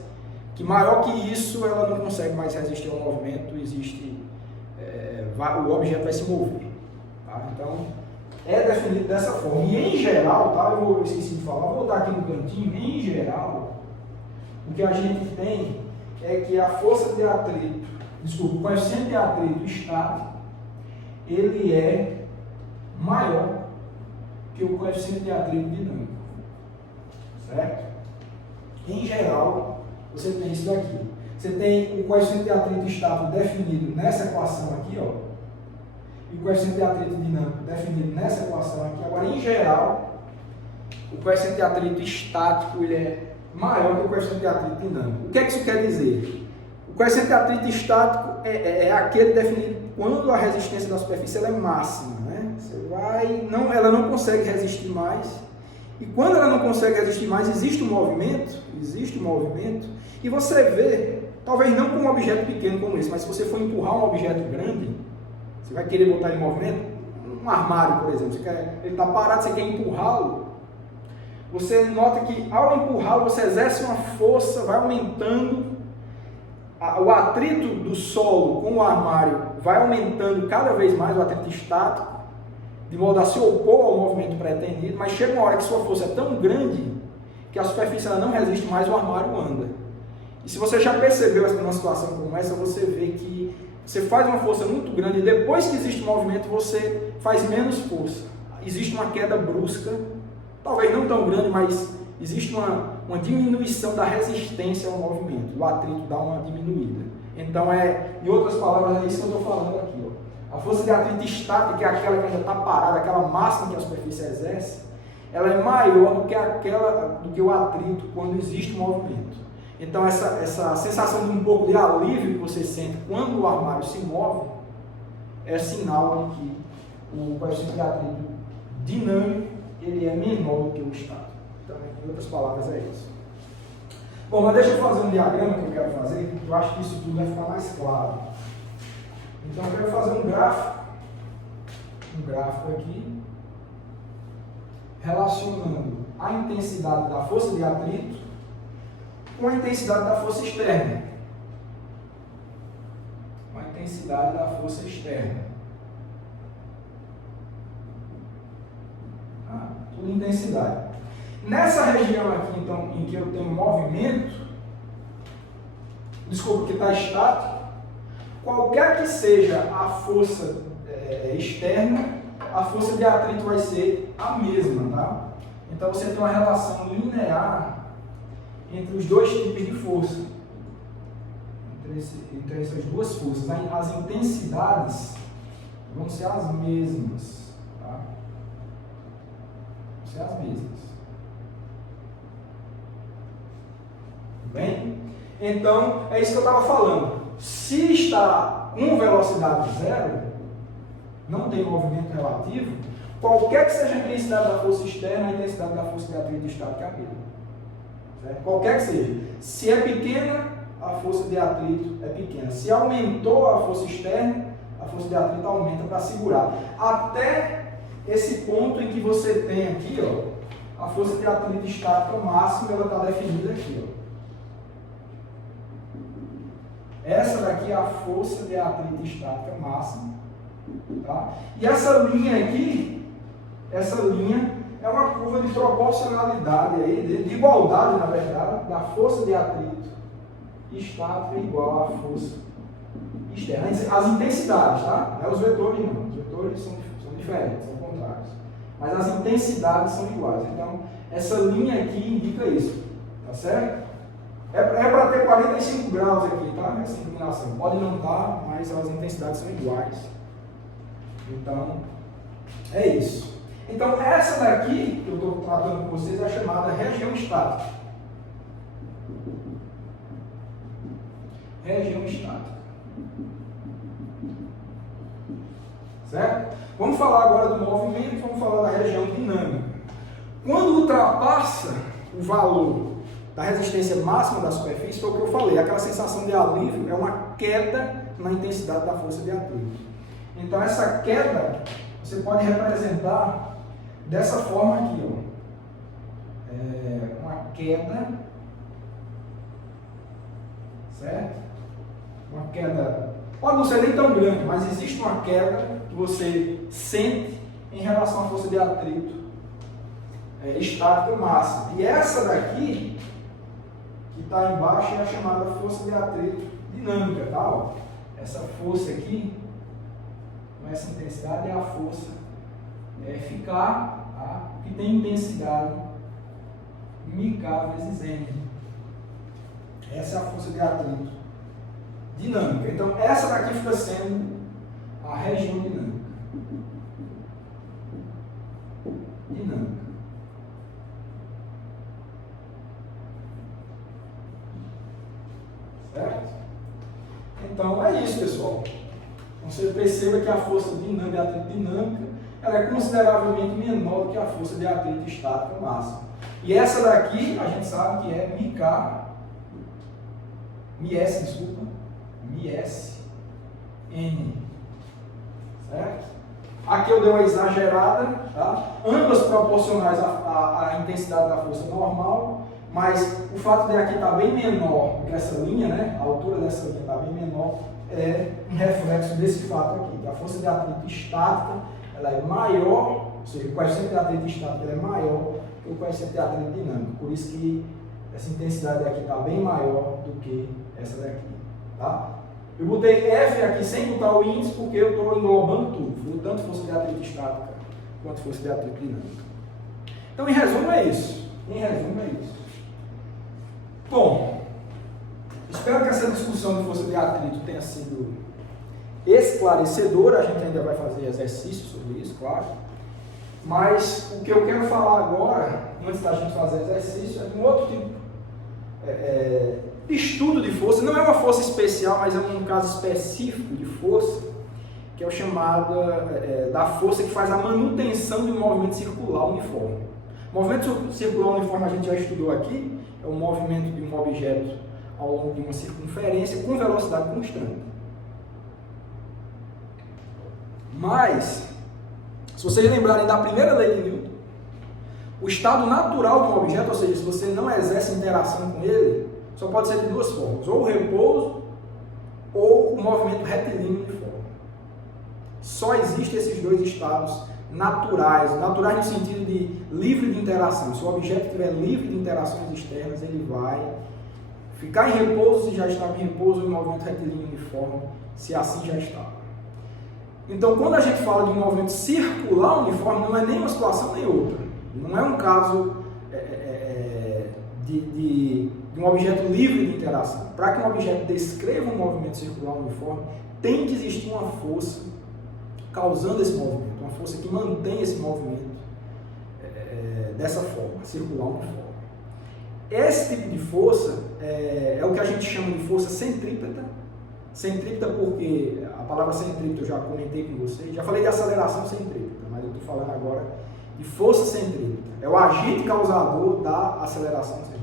que maior que isso ela não consegue mais resistir ao movimento, o objeto vai se mover. Tá? Então, é definido dessa forma. E em geral, tá? Eu esqueci de falar, vou botar aqui no cantinho, em geral, o que a gente tem é que a força de atrito, o coeficiente de atrito estático, ele é maior que o coeficiente de atrito dinâmico. Certo? Em geral, você tem isso daqui. Você tem o coeficiente de atrito estático definido nessa equação aqui, ó, e o coeficiente de atrito dinâmico definido nessa equação aqui. Agora, em geral, o coeficiente de atrito estático ele é maior que o coeficiente de atrito dinâmico. O que é que isso quer dizer? O coeficiente de atrito estático é aquele definido quando a resistência da superfície ela é máxima, né? Ela não consegue resistir mais. E quando ela não consegue resistir mais, existe um movimento, e você vê, talvez não com um objeto pequeno como esse, mas se você for empurrar um objeto grande, você vai querer botar em movimento, um armário, por exemplo, ele está parado, você quer empurrá-lo, você nota que ao empurrá-lo, você exerce uma força, vai aumentando, o atrito do solo com o armário vai aumentando cada vez mais, o atrito estático, de modo a se opor ao movimento pretendido, mas chega uma hora que sua força é tão grande que a superfície ela não resiste mais, o armário anda. E se você já percebeu numa situação como essa, você vê que você faz uma força muito grande e depois que existe movimento, você faz menos força. Existe uma queda brusca, talvez não tão grande, mas existe uma diminuição da resistência ao movimento. O atrito dá uma diminuída. Então, em outras palavras, é isso que eu estou falando aqui. Ó. A força de atrito estática, que é aquela que ainda está parada, aquela máxima que a superfície exerce, ela é maior do que o atrito quando existe movimento. Então, essa sensação de um pouco de alívio que você sente quando o armário se move é sinal de que o coeficiente de atrito dinâmico ele é menor do que o estático. Então, em outras palavras, é isso. Bom, mas deixa eu fazer um diagrama que eu quero fazer, que eu acho que isso tudo vai ficar mais claro. Então, eu quero fazer um gráfico aqui, relacionando a intensidade da força de atrito com a intensidade da força externa. Com a intensidade da força externa. Tá? Tudo intensidade. Nessa região aqui, então, em que eu tenho movimento, desculpa, que está estático, qualquer que seja a força externa, a força de atrito vai ser a mesma, tá? Então você tem uma relação linear entre os dois tipos de força, entre essas duas forças. As intensidades vão ser as mesmas, tá? Vão ser as mesmas. Bem? Então, é isso que eu estava falando. Se está com velocidade zero, não tem movimento relativo, qualquer que seja a intensidade da força externa, a intensidade da força de atrito estática é a mesma. Certo? Qualquer que seja. Se é pequena, a força de atrito é pequena. Se aumentou a força externa, a força de atrito aumenta para segurar. Até esse ponto em que você tem aqui, ó, a força de atrito estática máxima, ela está definida aqui, ó. Essa daqui é a força de atrito estática máxima. Tá? E essa linha aqui, essa linha é uma curva de proporcionalidade, aí, de igualdade, na verdade, da força de atrito estática igual à força externa. As intensidades, tá? Não é os vetores, não. Os vetores são diferentes, são contrários. Mas as intensidades são iguais. Então, essa linha aqui indica isso. Tá certo? É para ter 45 graus aqui, tá? Essa inclinação. Pode não estar, mas as intensidades são iguais. Então, é isso. Então, essa daqui, que eu estou tratando com vocês, é chamada região estática. Região estática. Certo? Vamos falar agora do movimento, vamos falar da região dinâmica. Quando ultrapassa o valor da resistência máxima da superfície, foi o que eu falei, aquela sensação de alívio é uma queda na intensidade da força de atrito. Então essa queda você pode representar dessa forma aqui, ó. Uma queda, certo? Uma queda, pode não ser nem tão grande, mas existe uma queda que você sente em relação à força de atrito estática máxima. E essa daqui, que está embaixo, é a chamada força de atrito dinâmica, tá? Ó. Essa força aqui, com essa intensidade, é a força ficar, tá? Que tem intensidade μk vezes m. Essa é a força de atrito dinâmica. Então, essa daqui fica sendo a região dinâmica. Certo? Então, é isso, pessoal. Você perceba que a força dinâmica, de atrito dinâmica, ela é consideravelmente menor do que a força de atrito estática máxima. E essa daqui, a gente sabe que é ms n. Certo? Aqui eu dei uma exagerada, tá? Ambas proporcionais à intensidade da força normal, mas o fato de aqui estar bem menor do que essa linha, né? A altura dessa linha está bem menor, é um reflexo desse fato aqui, que a força de atrito estática ela é maior, ou seja, o coeficiente de atrito estático é maior que o coeficiente de atrito dinâmico, por isso que essa intensidade aqui está bem maior do que essa daqui, tá? Eu botei F aqui sem botar o índice porque eu estou englobando tudo, tanto força de atrito estática quanto força de atrito dinâmica. Então, em resumo é isso. Bom, espero que essa discussão de força de atrito tenha sido esclarecedora. A gente ainda vai fazer exercícios sobre isso, claro. Mas o que eu quero falar agora, antes da gente fazer exercício, é de um outro tipo de estudo de força. Não é uma força especial, mas é um caso específico de força, que é o chamado da força que faz a manutenção de um movimento circular uniforme. O movimento circular uniforme a gente já estudou aqui, é o movimento de um objeto ao longo de uma circunferência com velocidade constante. Mas, se vocês lembrarem da primeira lei de Newton, o estado natural de um objeto, ou seja, se você não exerce interação com ele, só pode ser de duas formas, ou o repouso ou o movimento retilíneo uniforme. Só existem esses dois estados naturais no sentido de livre de interação. Se o objeto estiver livre de interações externas, ele vai ficar em repouso se já estava em repouso, ou em movimento retilíneo uniforme, se assim já estava. Então, quando a gente fala de um movimento circular uniforme, não é nem uma situação nem outra. Não é um caso de um objeto livre de interação. Para que um objeto descreva um movimento circular uniforme, tem que existir uma força causando esse movimento, uma força que mantém esse movimento dessa forma, circular uniforme. Esse tipo de força é o que a gente chama de força centrípeta. Centrípeta porque a palavra centrípeta eu já comentei com vocês, já falei de aceleração centrípeta, mas eu estou falando agora de força centrípeta. É o agente causador da aceleração centrípeta.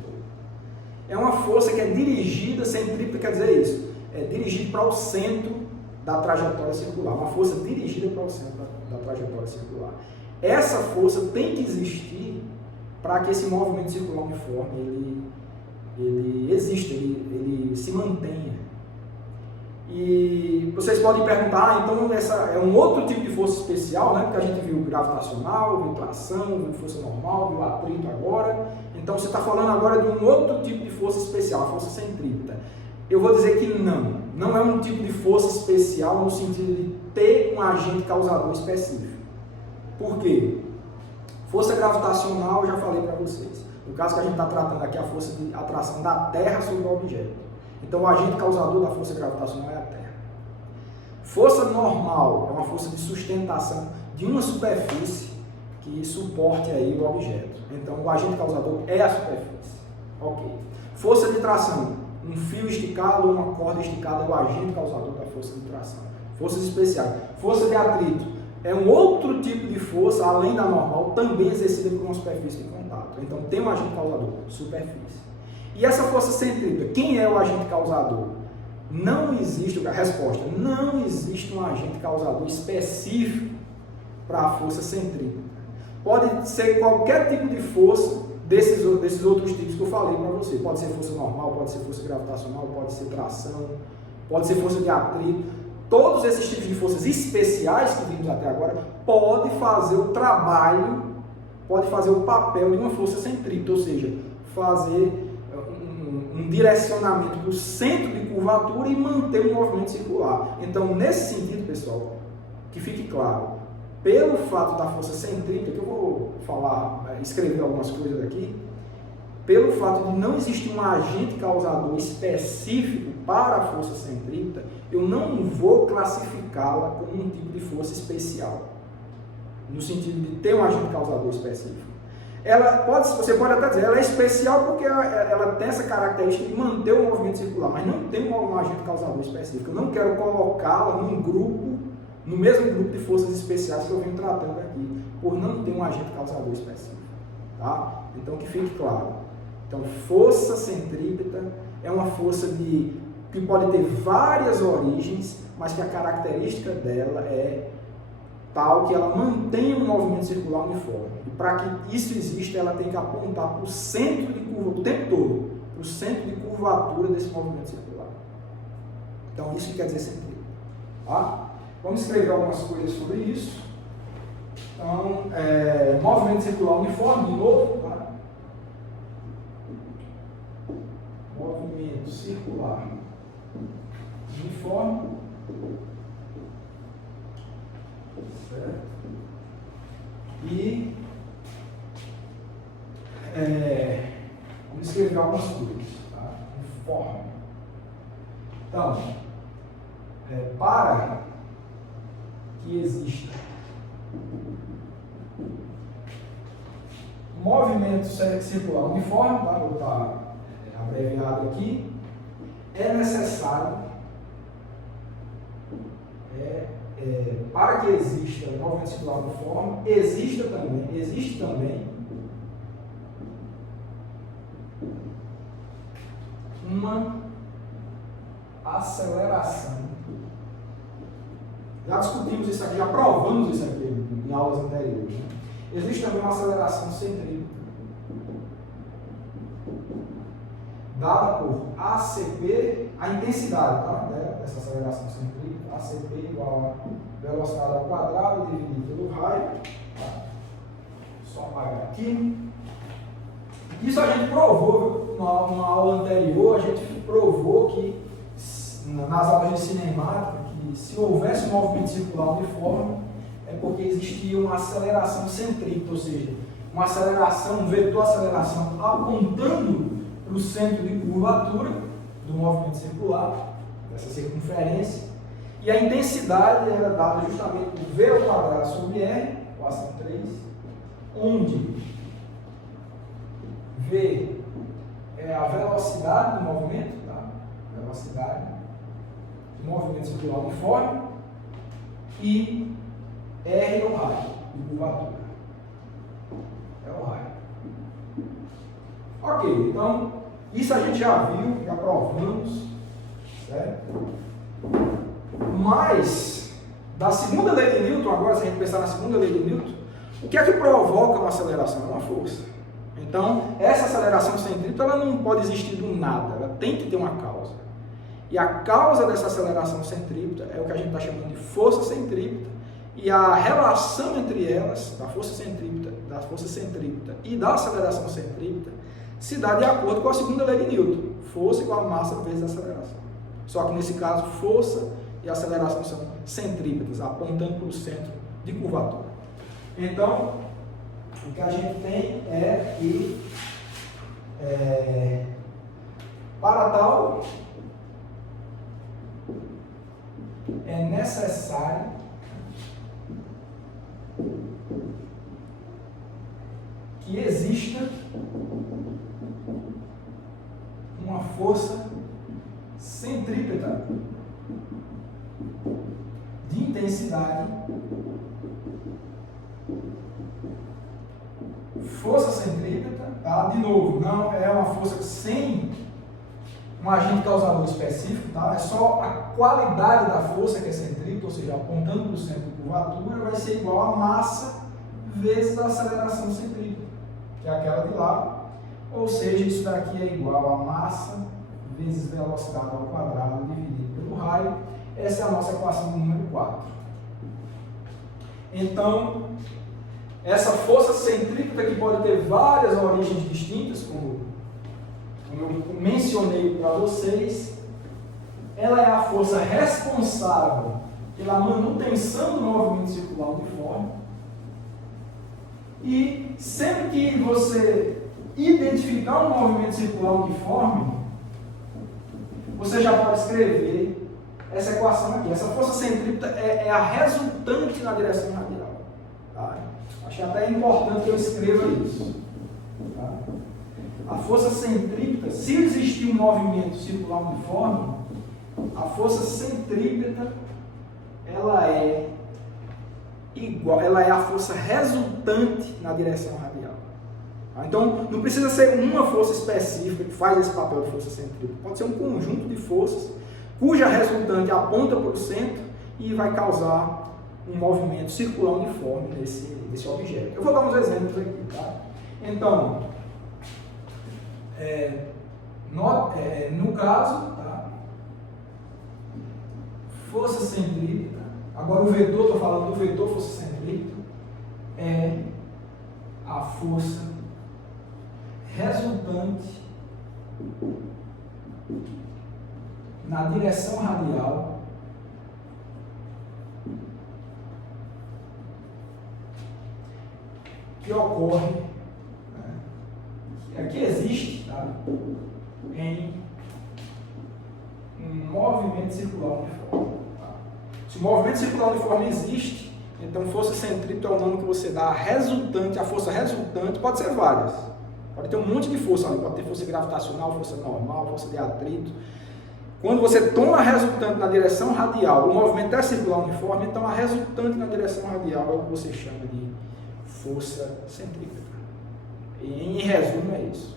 É uma força que é dirigida, centrípeta quer dizer isso, é dirigida para o centro da trajetória circular, uma força dirigida para o centro da trajetória circular. Essa força tem que existir para que esse movimento circular uniforme ele exista, ele se mantenha. E vocês podem perguntar, então essa é um outro tipo de força especial, né? Porque a gente viu gravitacional, viu tração, viu força normal, viu atrito agora. Então você está falando agora de um outro tipo de força especial, a força centrípeta. Eu vou dizer que não é um tipo de força especial no sentido de ter um agente causador específico. Por quê? Força gravitacional, eu já falei para vocês. No caso que a gente está tratando aqui, a força de atração da Terra sobre o objeto. Então, o agente causador da força gravitacional é a Terra. Força normal é uma força de sustentação de uma superfície que suporte aí o objeto. Então, o agente causador é a superfície. Ok. Força de tração. Um fio esticado ou uma corda esticada é o agente causador da força de tração. Forças especiais. Força de atrito é um outro tipo de força, além da normal, também exercida por uma superfície de contato. Então, tem um agente causador, superfície. E essa força centrípeta, quem é o agente causador? Não existe, a resposta, não existe um agente causador específico para a força centrípeta. Pode ser qualquer tipo de força desses outros tipos que eu falei para você. Pode ser força normal, pode ser força gravitacional, pode ser tração, pode ser força de atrito. Todos esses tipos de forças especiais que vimos até agora podem fazer o trabalho, pode fazer o papel de uma força centrípeta, ou seja, fazer um direcionamento para o centro de curvatura e manter o movimento circular. Então, nesse sentido, pessoal, que fique claro, pelo fato da força centrípeta, que eu vou escrever algumas coisas aqui, pelo fato de não existir um agente causador específico para a força centrípeta, eu não vou classificá-la como um tipo de força especial, no sentido de ter um agente causador específico. Você pode até dizer, ela é especial porque ela tem essa característica de manter o movimento circular, mas não tem um agente causador específico. Eu não quero colocá-la no mesmo grupo de forças especiais que eu venho tratando aqui, por não ter um agente causador específico. Tá? Então, que fique claro. Então, força centrípeta é uma força que pode ter várias origens, mas que a característica dela é tal que ela mantenha um movimento circular uniforme. E para que isso exista, ela tem que apontar para o centro de curvatura, o tempo todo, para o centro de curvatura desse movimento circular. Então, isso quer dizer centrípeta. Tá? Vamos escrever algumas coisas sobre isso. Então, movimento circular uniforme, de novo. Tá? Movimento circular uniforme. Certo? E vamos escrever algumas coisas. Tá? Uniforme. Então, para que exista movimento circular uniforme, tá? Vou botar abreviado aqui, é necessário para que exista movimento circular uniforme, existe também uma aceleração. Já discutimos isso aqui, já provamos isso aqui em aulas anteriores. Né? Existe também uma aceleração centrípeta, dada por ACP, a intensidade dessa aceleração centrípeta, ACP igual a velocidade ao quadrado dividido pelo raio. Tá? Só apagar aqui. Isso a gente provou numa aula anterior, a gente provou que nas aulas de cinemática, que se houvesse um movimento circular uniforme, é porque existia uma aceleração centrípeta, ou seja, uma aceleração, um vetor aceleração apontando para o centro de curvatura do movimento circular, dessa circunferência, e a intensidade era dada justamente por V ao quadrado sobre R, equação 3, onde V é a velocidade do movimento, tá? Velocidade do movimento circular uniforme, e R é o raio de curvatura. É o raio. Ok, então, isso a gente já viu, já provamos, certo? Mas, da segunda lei de Newton, agora, se a gente pensar na segunda lei de Newton, o que é que provoca uma aceleração? É uma força. Então, essa aceleração centrípeta, ela não pode existir do nada, ela tem que ter uma causa. E a causa dessa aceleração centrípeta é o que a gente está chamando de força centrípeta, e a relação entre elas, da força centrípeta e da aceleração centrípeta, se dá de acordo com a segunda lei de Newton. Força igual a massa vezes aceleração. Só que nesse caso, força e aceleração são centrípetas, apontando para o centro de curvatura. Então, o que a gente tem é que, para tal, é necessário que exista uma força centrípeta de intensidade, força centrípeta, tá? De novo, não é uma força sem um agente causador específico, tá? É só a qualidade da força que é centrípeta, ou seja, apontando para o centro de curvatura, vai ser igual a massa vezes a aceleração centrípeta, que é aquela de lá. Ou seja, isso daqui é igual a massa vezes velocidade ao quadrado dividido pelo raio. Essa é a nossa equação número 4. Então, essa força centrípeta que pode ter várias origens distintas, como eu mencionei para vocês, ela é a força responsável pela manutenção do movimento circular uniforme. E sempre que você identificar um movimento circular uniforme, você já pode escrever essa equação aqui. Essa força centrípeta é a resultante na direção radial. Tá? Acho até importante que eu escreva isso. Tá? A força centrípeta, se existir um movimento circular uniforme, a força centrípeta ela é a força resultante na direção radial. Tá? Então, não precisa ser uma força específica que faz esse papel de força centrípeta. Pode ser um conjunto de forças cuja resultante aponta para o centro e vai causar um movimento circular uniforme nesse objeto. Eu vou dar uns exemplos aqui. Tá? Então, no caso, tá? Força centrípeta, agora o vetor, estou falando do vetor força centrípeta, é a força resultante na direção radial que ocorre, que existe, tá? Em um movimento circular uniforme. Tá? Se o movimento circular uniforme existe, então força centrípeta é o nome que você dá à resultante. A força resultante pode ser várias. Pode ter um monte de força ali, pode ter força gravitacional, força normal, força de atrito. Quando você toma a resultante na direção radial, o movimento é circular uniforme, então a resultante na direção radial é o que você chama de força centrípeta. E, em resumo, é isso.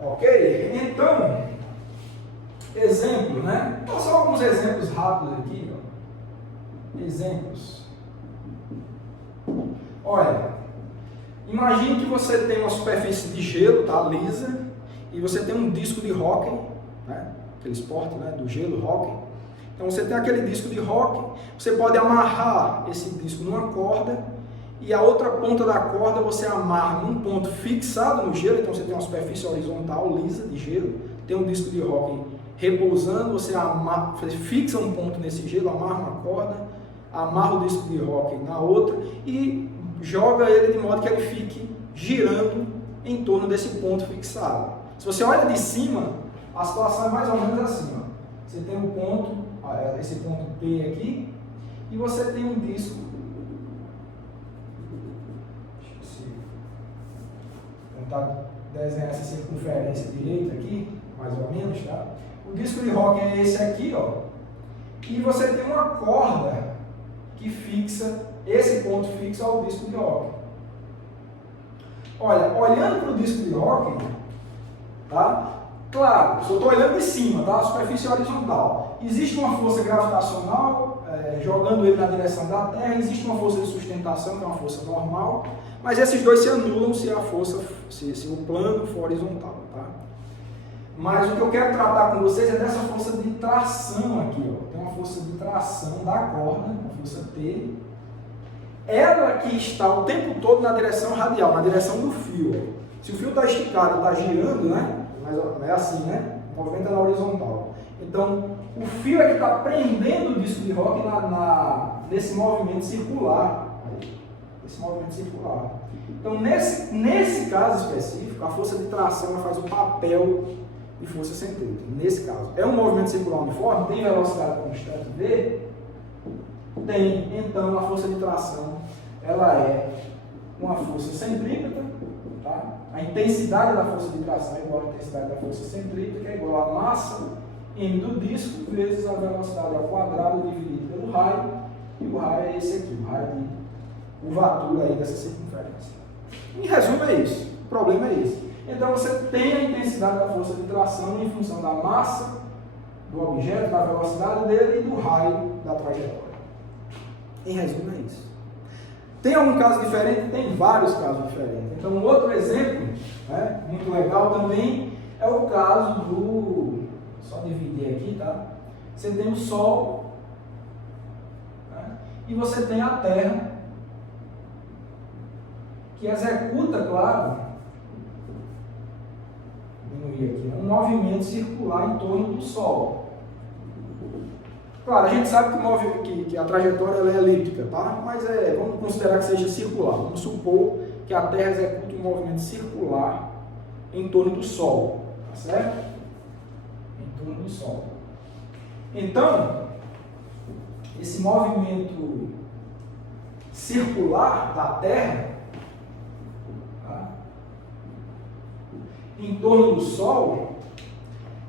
Ok? Então, exemplo, né? Vou só alguns exemplos rápidos aqui. Ó. Exemplos. Olha, imagine que você tem uma superfície de gelo, tá, lisa, e você tem um disco de hóquei, né? Aquele esporte, né, do gelo, hóquei. Então você tem aquele disco de hóquei, você pode amarrar esse disco numa corda e a outra ponta da corda você amarra num ponto fixado no gelo. Então você tem uma superfície horizontal lisa de gelo, tem um disco de hóquei repousando, você fixa um ponto nesse gelo, amarra uma corda, amarra o disco de hóquei na outra e joga ele de modo que ele fique girando em torno desse ponto fixado. Se você olha de cima, a situação é mais ou menos assim. Ó. Você tem um ponto, esse ponto P aqui, e você tem um disco. Deixa eu tentar desenhar essa circunferência direita aqui, mais ou menos, tá? O disco de hóquei é esse aqui, ó. E você tem uma corda que fixa esse ponto fixo ao disco de hóquei. Olha, olhando para o disco de hóquei, tá? Claro, eu estou olhando de cima, tá? A superfície horizontal. Existe uma força gravitacional jogando ele na direção da Terra, existe uma força de sustentação, que é uma força normal, mas esses dois se anulam se o plano for horizontal, tá? Mas o que eu quero tratar com vocês é dessa força de tração aqui, ó. Tem uma força de tração da corda, a força T. Ela que está o tempo todo na direção radial, na direção do fio. Ó. Se o fio está esticado, está girando, né? Mas é assim, né? O movimento é na horizontal. Então, o fio é que está prendendo o disco de hóquei nesse movimento circular. Esse movimento circular. Então, nesse caso específico, a força de tração faz o papel de força centrípeta. Nesse caso, é um movimento circular uniforme, tem velocidade constante V? Tem. Então, a força de tração, ela é uma força centrípeta, tá? A intensidade da força de tração é igual à intensidade da força centrípeta, que é igual à massa m do disco vezes a velocidade ao quadrado dividido pelo raio, e o raio é esse aqui, o raio de curvatura aí dessa circunferência. Em resumo é isso, o problema é esse. Então você tem a intensidade da força de tração em função da massa do objeto, da velocidade dele e do raio da trajetória. Em resumo, é isso. Tem algum caso diferente? Tem vários casos diferentes. Então, um outro exemplo, né, muito legal também, é o caso do... Só dividir aqui, tá? Você tem o Sol, né, e você tem a Terra, que executa, claro, diminuir aqui, um movimento circular em torno do Sol. Claro, a gente sabe que a trajetória ela é elíptica, tá? Mas vamos considerar que seja circular. Vamos supor que a Terra executa um movimento circular em torno do Sol, tá certo? Em torno do Sol. Então, esse movimento circular da Terra, tá, em torno do Sol,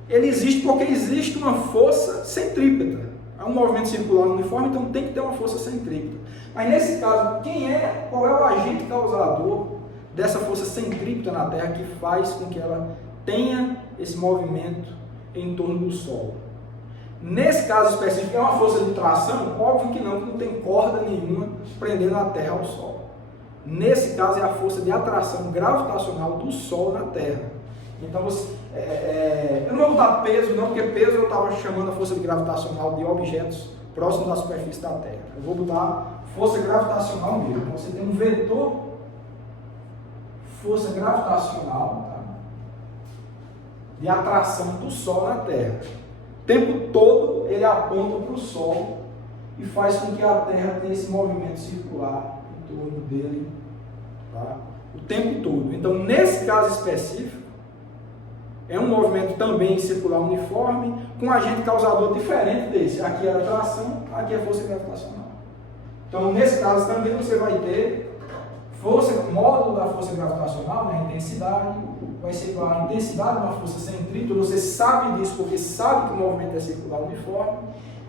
ele existe porque existe uma força centrípeta. É um movimento circular uniforme, então tem que ter uma força centrípeta. Mas nesse caso, qual é o agente causador dessa força centrípeta na Terra que faz com que ela tenha esse movimento em torno do Sol? Nesse caso específico, é uma força de tração? Óbvio que não tem corda nenhuma prendendo a Terra ao Sol. Nesse caso, é a força de atração gravitacional do Sol na Terra. Então, eu não vou botar peso, não, porque peso eu estava chamando a força gravitacional de objetos próximos da superfície da Terra. Eu vou botar força gravitacional mesmo. Então, você tem um vetor, força gravitacional, tá, de atração do Sol na Terra. O tempo todo ele aponta para o Sol e faz com que a Terra tenha esse movimento circular em torno dele, tá, o tempo todo. Então, nesse caso específico, é um movimento também circular uniforme, com um agente causador diferente desse. Aqui é a tração, aqui é a força gravitacional. Então, nesse caso também você vai ter módulo da força gravitacional, né, a intensidade, vai ser igual à intensidade de uma força centrípeta. Você sabe disso porque sabe que o movimento é circular uniforme.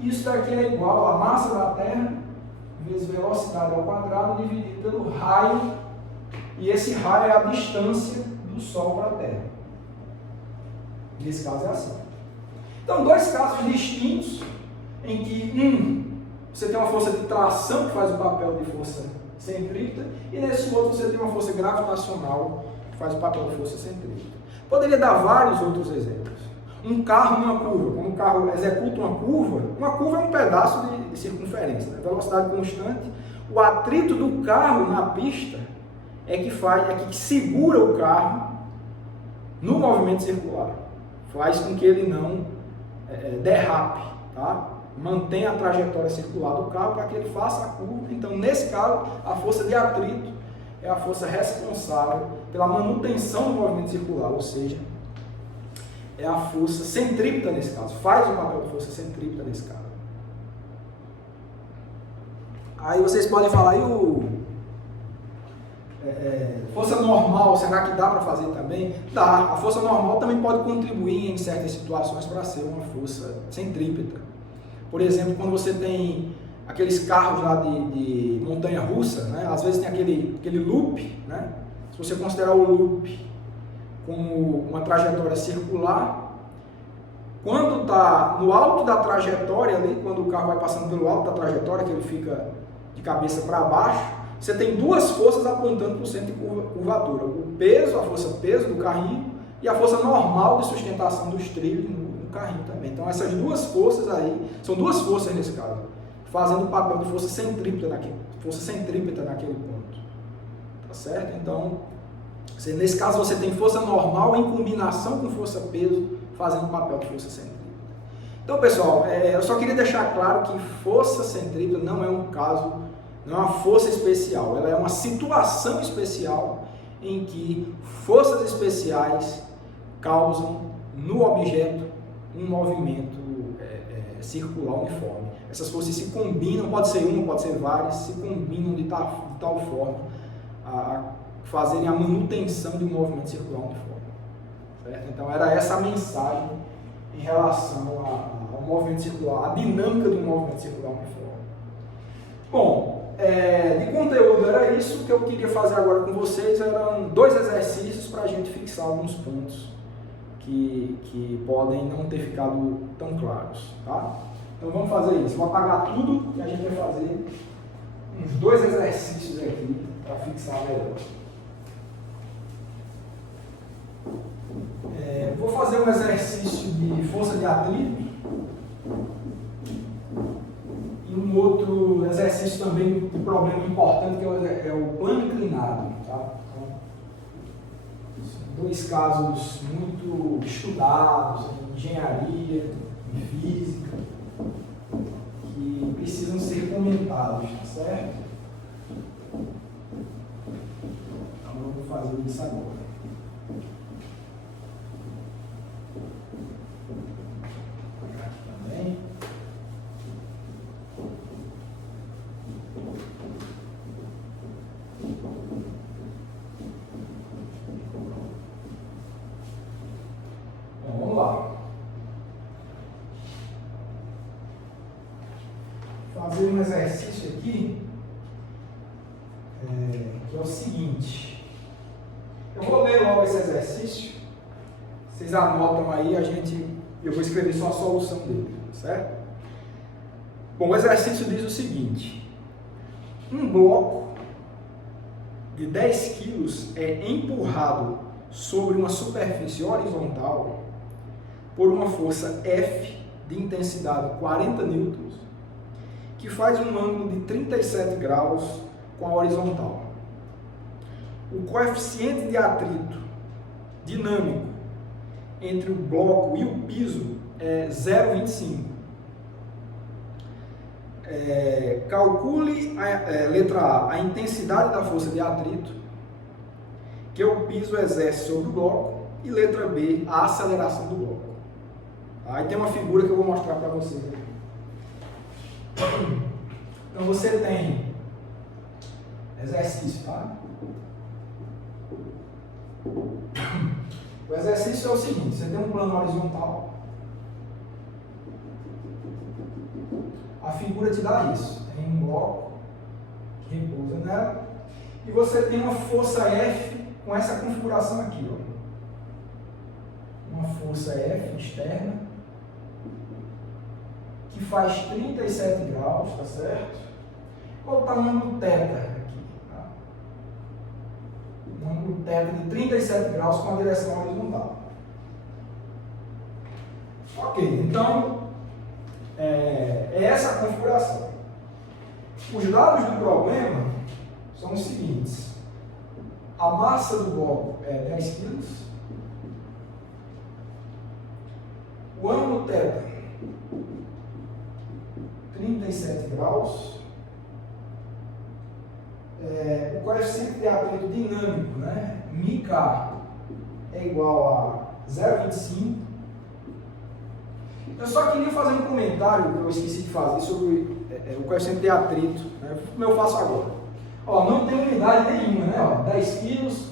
Isso daqui é igual à massa da Terra vezes velocidade ao quadrado dividido pelo raio, e esse raio é a distância do Sol para a Terra. Nesse caso é assim. Então, dois casos distintos em que você tem uma força de tração que faz o papel de força centrípeta, e nesse outro você tem uma força gravitacional que faz o papel de força centrípeta. Poderia dar vários outros exemplos. Um carro numa curva, quando o carro executa uma curva é um pedaço de circunferência, né? Velocidade constante. O atrito do carro na pista é que segura o carro no movimento circular. Faz com que ele não derrape, tá? Mantenha a trajetória circular do carro para que ele faça a curva. Então, nesse caso, a força de atrito é a força responsável pela manutenção do movimento circular, ou seja, é a força centrípeta nesse caso, faz o papel de força centrípeta nesse caso. Aí vocês podem falar, força normal, será que dá para fazer também? Dá, a força normal também pode contribuir em certas situações para ser uma força centrípeta. Por exemplo, quando você tem aqueles carros lá de montanha-russa, né? Às vezes tem aquele loop, né? Se você considerar o loop como uma trajetória circular, quando está no alto da trajetória ali, quando o carro vai passando pelo alto da trajetória, que ele fica de cabeça para baixo, você tem duas forças apontando para o centro de curvatura. O peso, a força peso do carrinho, e a força normal de sustentação dos trilhos no carrinho também. Então essas duas forças aí, são duas forças nesse caso, fazendo o papel de força centrípeta naquele ponto. Tá certo? Então, nesse caso você tem força normal em combinação com força peso, fazendo o papel de força centrípeta. Então, pessoal, eu só queria deixar claro que força centrípeta não é um caso, não é uma força especial, ela é uma situação especial em que forças especiais causam no objeto um movimento circular uniforme. Essas forças se combinam, pode ser uma, pode ser várias, se combinam de tal forma a fazerem a manutenção de um movimento circular uniforme. Certo? Então era essa a mensagem em relação ao movimento circular, a dinâmica do movimento circular uniforme. Bom, de conteúdo era isso. O que eu queria fazer agora com vocês eram 2 exercícios para a gente fixar alguns pontos que podem não ter ficado tão claros, tá? Então vamos fazer isso. Vou apagar tudo e a gente vai fazer uns 2 exercícios aqui para fixar melhor. Vou fazer um exercício de força de atrito e um outro exercício também de problema importante, que é o plano inclinado. Tá? Então, são 2 casos muito estudados em engenharia, em física, que precisam ser comentados, tá certo? Então eu vou fazer isso agora. Então, vamos lá. Fazer um exercício aqui, que é o seguinte. Eu vou ler logo esse exercício. Vocês anotam aí, eu vou escrever só a solução dele, certo? Bom, o exercício diz o seguinte: um bloco de 10 kg é empurrado sobre uma superfície horizontal por uma força F de intensidade 40 newtons, que faz um ângulo de 37 graus com a horizontal. O coeficiente de atrito dinâmico entre o bloco e o piso é 0,25. Calcule, letra A, a intensidade da força de atrito que o piso exerce sobre o bloco, e letra B, a aceleração do bloco. Aí tem uma figura que eu vou mostrar para vocês. Então você tem exercício, tá? O exercício é o seguinte: você tem um plano horizontal. A figura te dá isso. Tem um bloco que repousa nela e você tem uma força F com essa configuração aqui, ó. Uma força F externa que faz 37 graus, tá certo? Qual o tamanho do θ aqui? Tá? O ângulo θ de 37 graus com a direção horizontal. Ok, então é essa a configuração. Os dados do problema são os seguintes: a massa do bloco é 10 kg, o ângulo θ 37 graus, o coeficiente de atrito dinâmico, né, μk, é igual a 0,25. Eu só queria fazer um comentário que eu esqueci de fazer sobre o coeficiente de atrito, né, como eu faço agora. Ó, não tem unidade nenhuma, né? Ó, 10 quilos,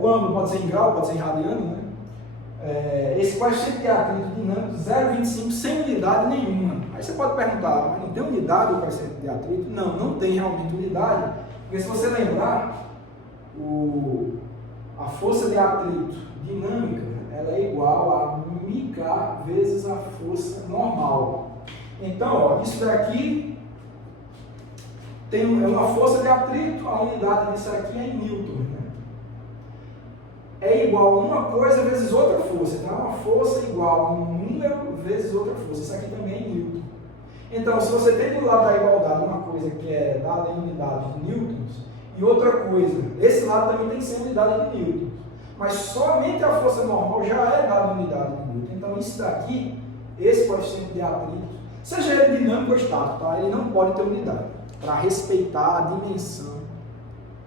o ângulo pode ser em grau, pode ser em radiano, né? Esse coeficiente de atrito dinâmico 0,25 sem unidade nenhuma. Aí você pode perguntar, mas não tem unidade o coeficiente de atrito? Não, não tem realmente unidade, porque se você lembrar, a força de atrito dinâmica, ela é igual a μk vezes a força normal. Então, ó, isso daqui é uma força de atrito, a unidade disso aqui é em newton, né? É igual a uma coisa vezes outra força. Então, é uma força igual a um número vezes outra força. Isso aqui também é em newton. Então, se você tem do lado da igualdade uma coisa que é dada em unidade de newtons e outra coisa, esse lado também tem que ser unidade de newtons. Mas somente a força normal já é dada em unidade de newton. Então, isso daqui, esse coeficiente de atrito, seja ele dinâmico ou estático, tá? Ele não pode ter unidade, para respeitar a dimensão,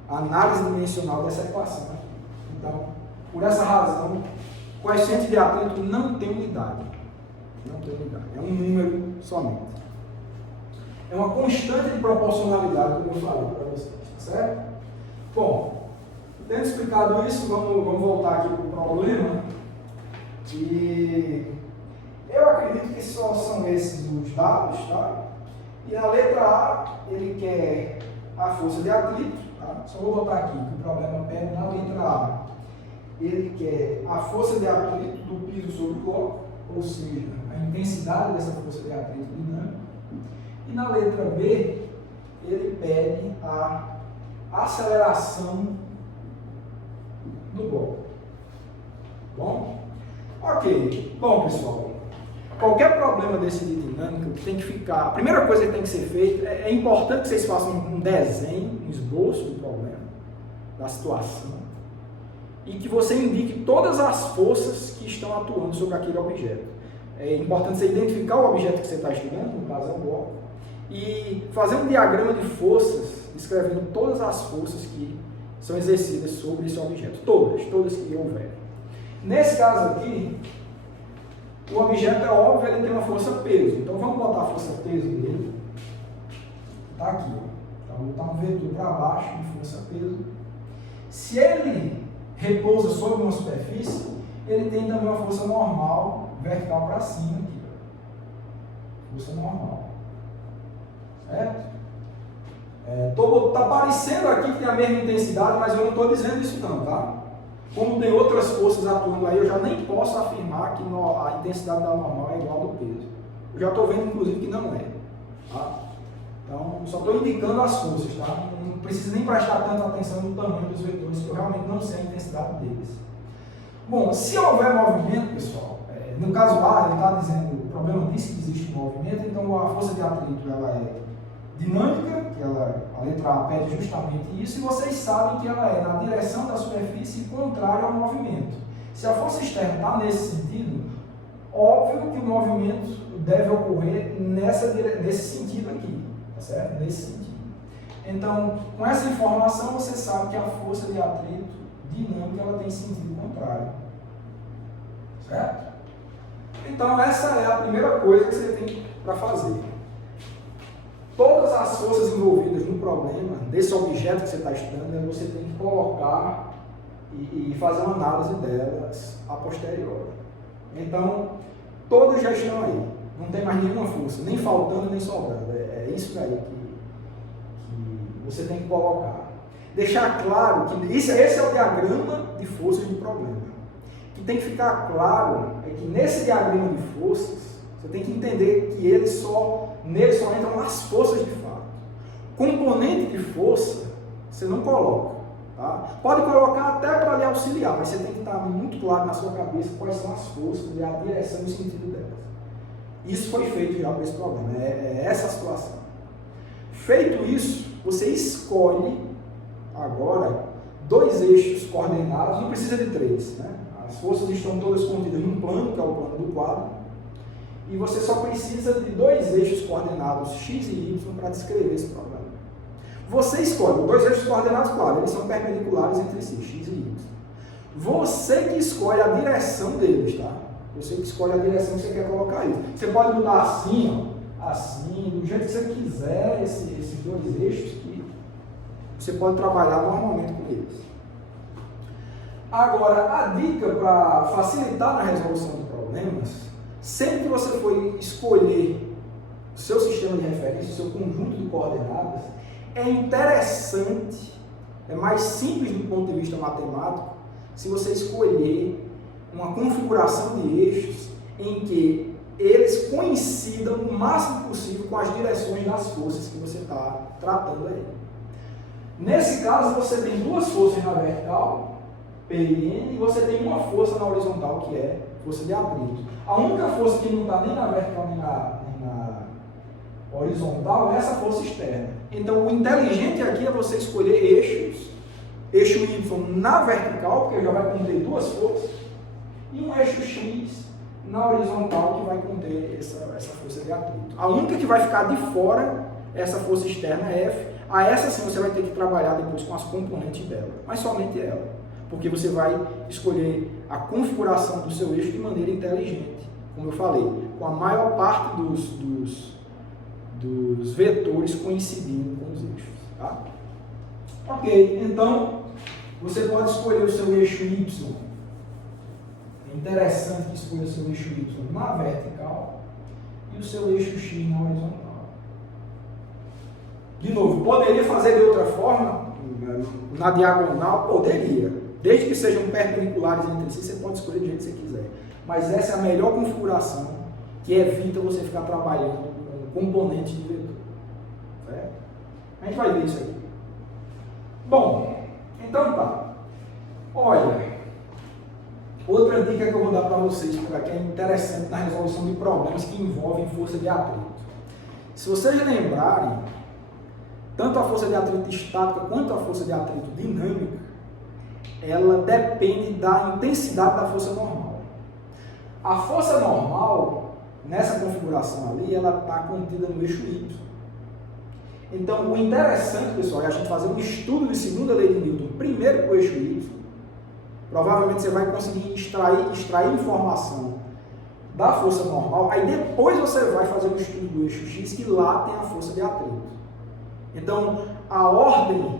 a análise dimensional dessa equação. Então, por essa razão, o coeficiente de atrito não tem unidade. Não tem unidade, é um número somente. É uma constante de proporcionalidade, como eu falei para vocês, tá certo? Bom, tendo explicado isso, vamos voltar aqui para o problema. E eu acredito que só são esses os dados, tá? E na letra A, ele quer a força de atrito, tá? Só vou botar aqui, que o problema pega na letra A. Ele quer a força de atrito do piso sobre o bloco, ou seja, a intensidade dessa força de atrito dinâmica. E na letra B, ele pede a aceleração do bloco. Bom? Ok. Bom, pessoal, qualquer problema desse de dinâmica tem que ficar... A primeira coisa que tem que ser feita, é importante que vocês façam um desenho, um esboço do problema, da situação, e que você indique todas as forças que estão atuando sobre aquele objeto. É importante você identificar o objeto que você está estudando, no caso é o bloco, e fazer um diagrama de forças, descrevendo todas as forças que são exercidas sobre esse objeto. Todas que houverem. Nesse caso aqui, o objeto é óbvio, ele tem uma força peso. Então vamos botar a força peso dele. Está aqui. Ó. Então vou botar um vetor para baixo de força peso. Se ele repousa sobre uma superfície, ele tem também uma força normal, vertical para cima aqui. Força normal. Certo? Tá parecendo aqui que tem a mesma intensidade, mas eu não estou dizendo isso não, tá? Como tem outras forças atuando aí, eu já nem posso afirmar que a intensidade da normal é igual ao do peso. Eu já estou vendo, inclusive, que não é. Tá? Então, só estou indicando as forças, tá? Não precisa nem prestar tanta atenção no tamanho dos vetores, que eu realmente não sei a intensidade deles. Bom, se houver movimento, pessoal, no caso A, ele está dizendo, o problema diz que existe movimento, então a força de atrito ela é dinâmica, que a letra A pede justamente isso, e vocês sabem que ela é na direção da superfície contrária ao movimento. Se a força externa está nesse sentido, óbvio que o movimento deve ocorrer nesse sentido aqui, tá certo? Nesse sentido. Então, com essa informação, você sabe que a força de atrito dinâmica ela tem sentido contrário. Certo? Então, essa é a primeira coisa que você tem para fazer. Todas as forças envolvidas no problema, desse objeto que você está estudando, você tem que colocar e fazer uma análise delas a posteriori. Então, todas já estão aí. Não tem mais nenhuma força, nem faltando, nem sobrando. É isso aí que você tem que colocar. Deixar claro que esse é o diagrama de forças do problema. O que tem que ficar claro é que nesse diagrama de forças, você tem que entender que nele só entram as forças de fato. Componente de força, você não coloca. Tá? Pode colocar até para lhe auxiliar, mas você tem que estar muito claro na sua cabeça quais são as forças e a direção e o sentido delas. Isso foi feito já para esse problema, é essa a situação. Feito isso, você escolhe agora 2 eixos coordenados, não precisa de 3. Né? As forças estão todas contidas num plano, que é o plano do quadro, e você só precisa de 2 eixos coordenados x e y para descrever esse problema. Você escolhe 2 eixos coordenados, claro, eles são perpendiculares entre si, x e y. Você que escolhe a direção deles, tá? Você que escolhe a direção que você quer colocar isso. Você pode mudar assim, ó, assim, do jeito que você quiser, esses 2 eixos que você pode trabalhar normalmente com eles. Agora, a dica para facilitar na resolução de problemas, sempre que você for escolher o seu sistema de referência, o seu conjunto de coordenadas, é interessante, é mais simples do ponto de vista matemático, se você escolher uma configuração de eixos em que eles coincidam o máximo possível com as direções das forças que você está tratando aí. Nesse caso, você tem 2 forças na vertical, P e N, e você tem uma força na horizontal, que é força de atrito. A única força que não está nem na vertical nem na horizontal é essa força externa. Então, o inteligente aqui é você escolher eixos, eixo Y na vertical, porque já vai conter 2 forças, e um eixo X na horizontal, que vai conter essa força de atrito. A única que vai ficar de fora é essa força externa F. A essa sim você vai ter que trabalhar depois com as componentes dela, mas somente ela, porque você vai escolher a configuração do seu eixo de maneira inteligente, como eu falei, com a maior parte dos vetores coincidindo com os eixos. Tá? Ok, então você pode escolher o seu eixo Y. É interessante que escolha o seu eixo Y na vertical e o seu eixo X na horizontal. De novo, poderia fazer de outra forma, na diagonal, poderia. Desde que sejam perpendiculares entre si, você pode escolher do jeito que você quiser. Mas essa é a melhor configuração que evita você ficar trabalhando com componentes de vetor. Certo? A gente vai ver isso aqui. Bom, então tá. Olha, outra dica que eu vou dar para vocês por aqui é interessante na resolução de problemas que envolvem força de atrito. Se vocês lembrarem, tanto a força de atrito estática quanto a força de atrito dinâmica, ela depende da intensidade da força normal. A força normal, nessa configuração ali, ela está contida no eixo Y. Então, o interessante, pessoal, é a gente fazer um estudo de segunda lei de Newton primeiro para o eixo Y. Provavelmente você vai conseguir extrair informação da força normal, aí depois você vai fazer um estudo do eixo X, que lá tem a força de atrito. Então, a ordem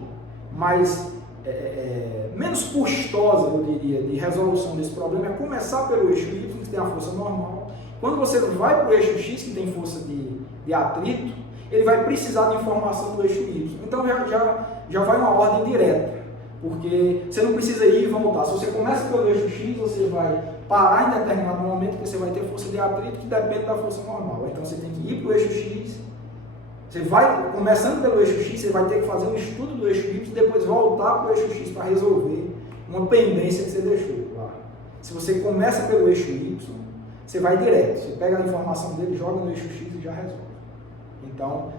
menos custosa, eu diria, de resolução desse problema é começar pelo eixo Y, que tem a força normal. Quando você vai para o eixo X, que tem força de atrito, ele vai precisar de informação do eixo Y. Então, já vai uma ordem direta, porque você não precisa ir e voltar. Se você começa pelo eixo X, você vai parar em determinado momento, porque você vai ter força de atrito que depende da força normal. Então, você tem que ir para o eixo X. Você vai, começando pelo eixo X, você vai ter que fazer um estudo do eixo Y e depois voltar para o eixo X para resolver uma pendência que você deixou lá. Se você começa pelo eixo Y, você vai direto. Você pega a informação dele, joga no eixo X e já resolve. Então,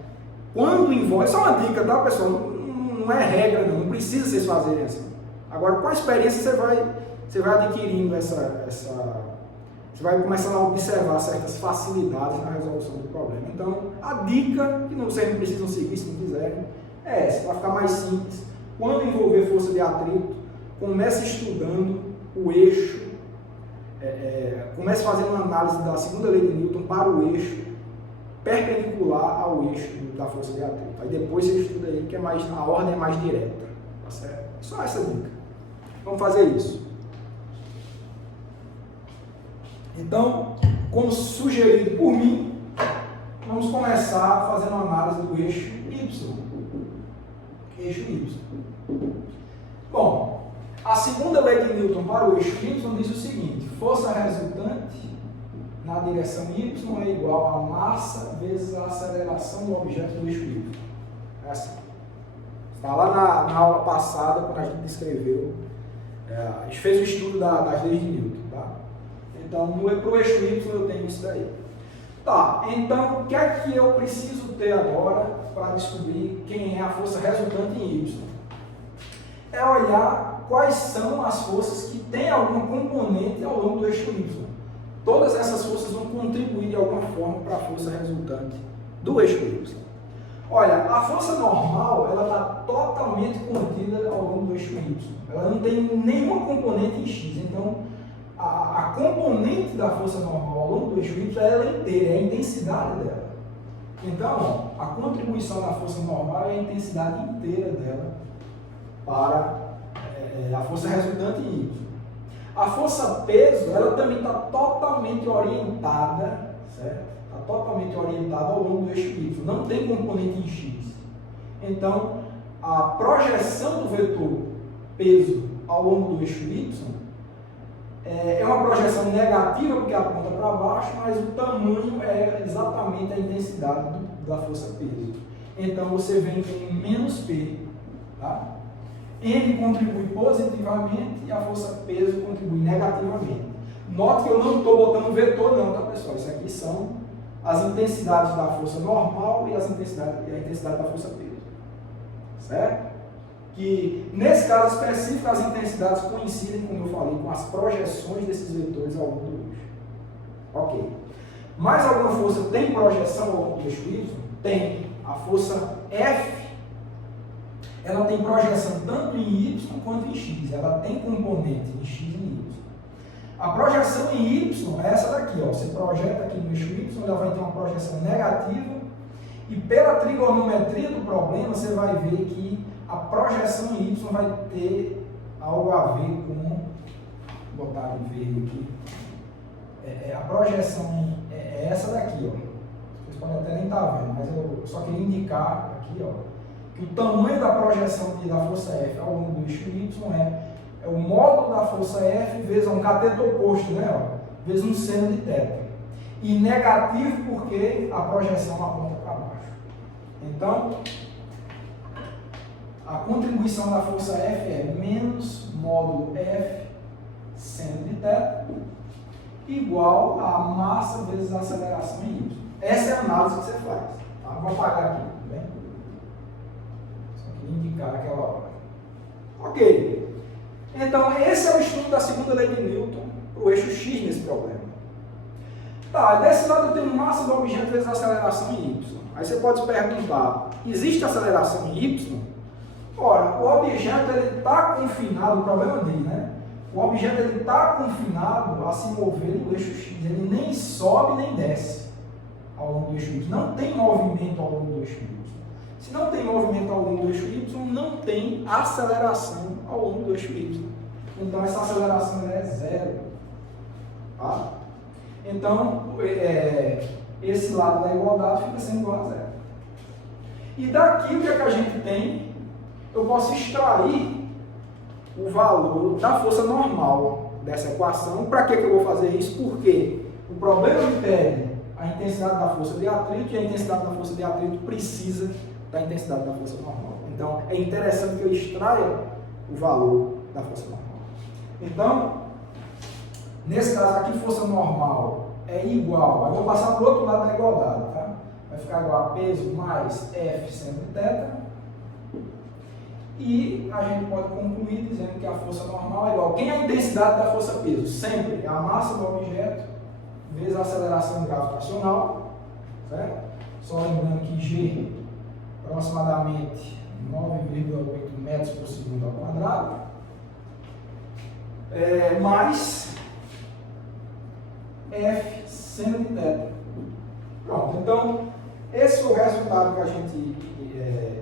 quando envolve... Isso é uma dica, tá, pessoal? Não é regra, não precisa vocês fazerem assim. Agora, com a experiência, você vai adquirindo você vai começando a observar certas facilidades na resolução do problema. Então, a dica, que vocês não precisam seguir se não quiserem, é essa, para ficar mais simples. Quando envolver força de atrito, comece estudando o eixo, comece fazendo uma análise da segunda lei de Newton para o eixo perpendicular ao eixo da força de atrito. Aí depois você estuda aí, que a ordem é mais direta. Tá certo? Só essa dica. Vamos fazer isso. Então, como sugerido por mim, vamos começar fazendo uma análise do eixo Y. Eixo Y. Bom, a segunda lei de Newton para o eixo Y diz o seguinte: força resultante na direção Y é igual a massa vezes a aceleração do objeto no eixo Y. É assim. Está lá na aula passada, quando a gente descreveu, a gente fez o estudo das leis de Newton. Tá? Então, para o eixo Y eu tenho isso daí. Tá, então o que é que eu preciso ter agora para descobrir quem é a força resultante em Y? É olhar quais são as forças que têm alguma componente ao longo do eixo Y. Todas essas forças vão contribuir de alguma forma para a força resultante do eixo Y. Olha, a força normal, ela está totalmente contida ao longo do eixo Y. Ela não tem nenhuma componente em X. Então, a componente da força normal ao longo do eixo Y ela é inteira, é a intensidade dela. Então, a contribuição da força normal é a intensidade inteira dela para a força resultante em Y. A força peso, ela também está totalmente orientada, certo? Está totalmente orientada ao longo do eixo Y, não tem componente em X. Então, a projeção do vetor peso ao longo do eixo Y é uma projeção negativa porque aponta para baixo, mas o tamanho é exatamente a intensidade da força peso. Então você vem com menos P. Tá? N contribui positivamente e a força peso contribui negativamente. Note que eu não estou botando vetor não, tá pessoal? Isso aqui são as intensidades da força normal e a intensidade da força peso. Certo? Que, nesse caso específico, as intensidades coincidem, como eu falei, com as projeções desses vetores ao longo do eixo. Ok. Mais alguma força tem projeção ao longo do eixo Y? Tem. A força F, ela tem projeção tanto em Y quanto em X. Ela tem componente em X e em Y. A projeção em Y é essa daqui. Ó. Você projeta aqui no eixo Y, ela vai ter uma projeção negativa. E pela trigonometria do problema, você vai ver que a projeção em Y vai ter algo a ver com... Vou botar em verde aqui. A projeção é essa daqui. Ó. Vocês podem até nem estar vendo, mas eu só queria indicar aqui, ó, que o tamanho da projeção da força F ao longo do eixo Y é o módulo da força F vezes um cateto oposto, né, ó, vezes um seno de θ. E negativo porque a projeção aponta para baixo. Então, a contribuição da força F é menos módulo F seno de θ igual a massa vezes a aceleração em Y. Essa é a análise que você faz. Tá? Vou apagar aqui, tudo bem? Só queria indicar aquela hora. Ok. Então, esse é o estudo da segunda lei de Newton para o eixo X nesse problema. Tá, desse lado eu tenho massa do objeto vezes a aceleração em Y. Aí você pode se perguntar, existe aceleração em Y? Ora, o objeto está confinado, o problema dele, né? O objeto está confinado a se mover no eixo X, ele nem sobe nem desce ao longo do eixo Y, não tem movimento ao longo do eixo Y. Se não tem movimento ao longo do eixo Y, não tem aceleração ao longo do eixo Y. Então essa aceleração é zero. Tá? Então, esse lado da igualdade fica sendo igual a zero. E daqui o que é que a gente tem? Eu posso extrair o valor da força normal dessa equação. Para que eu vou fazer isso? Porque o problema me pede a intensidade da força de atrito e a intensidade da força de atrito precisa da intensidade da força normal. Então, é interessante que eu extraia o valor da força normal. Então, nesse caso aqui, força normal é igual. Aí eu vou passar para o outro lado da igualdade, tá? Vai ficar igual a peso mais F seno de θ. E a gente pode concluir dizendo que a força normal é igual. Quem é a intensidade da força peso? Sempre é a massa do objeto vezes a aceleração gravitacional, certo? Só lembrando que G aproximadamente 9,8 metros por segundo ao quadrado, mais F seno de θ. Pronto, então esse é o resultado que a gente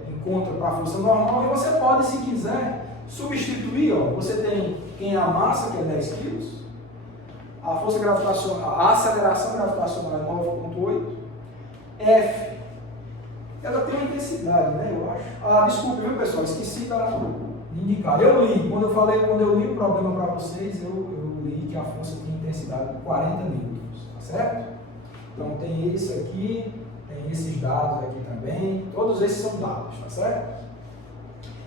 encontra para a força normal, e você pode, se quiser, substituir. Ó, você tem quem é a massa, que é 10 kg, a força gravitacional, a aceleração gravitacional é 9,8, F, ela tem uma intensidade, né, eu acho. Ah, desculpe, viu, pessoal, esqueci de indicar. Eu li, quando eu li o problema para vocês, eu li que a força tem intensidade de 40 newtons, tá certo? Então tem esse aqui, tem esses dados aqui também, todos esses são dados, tá certo?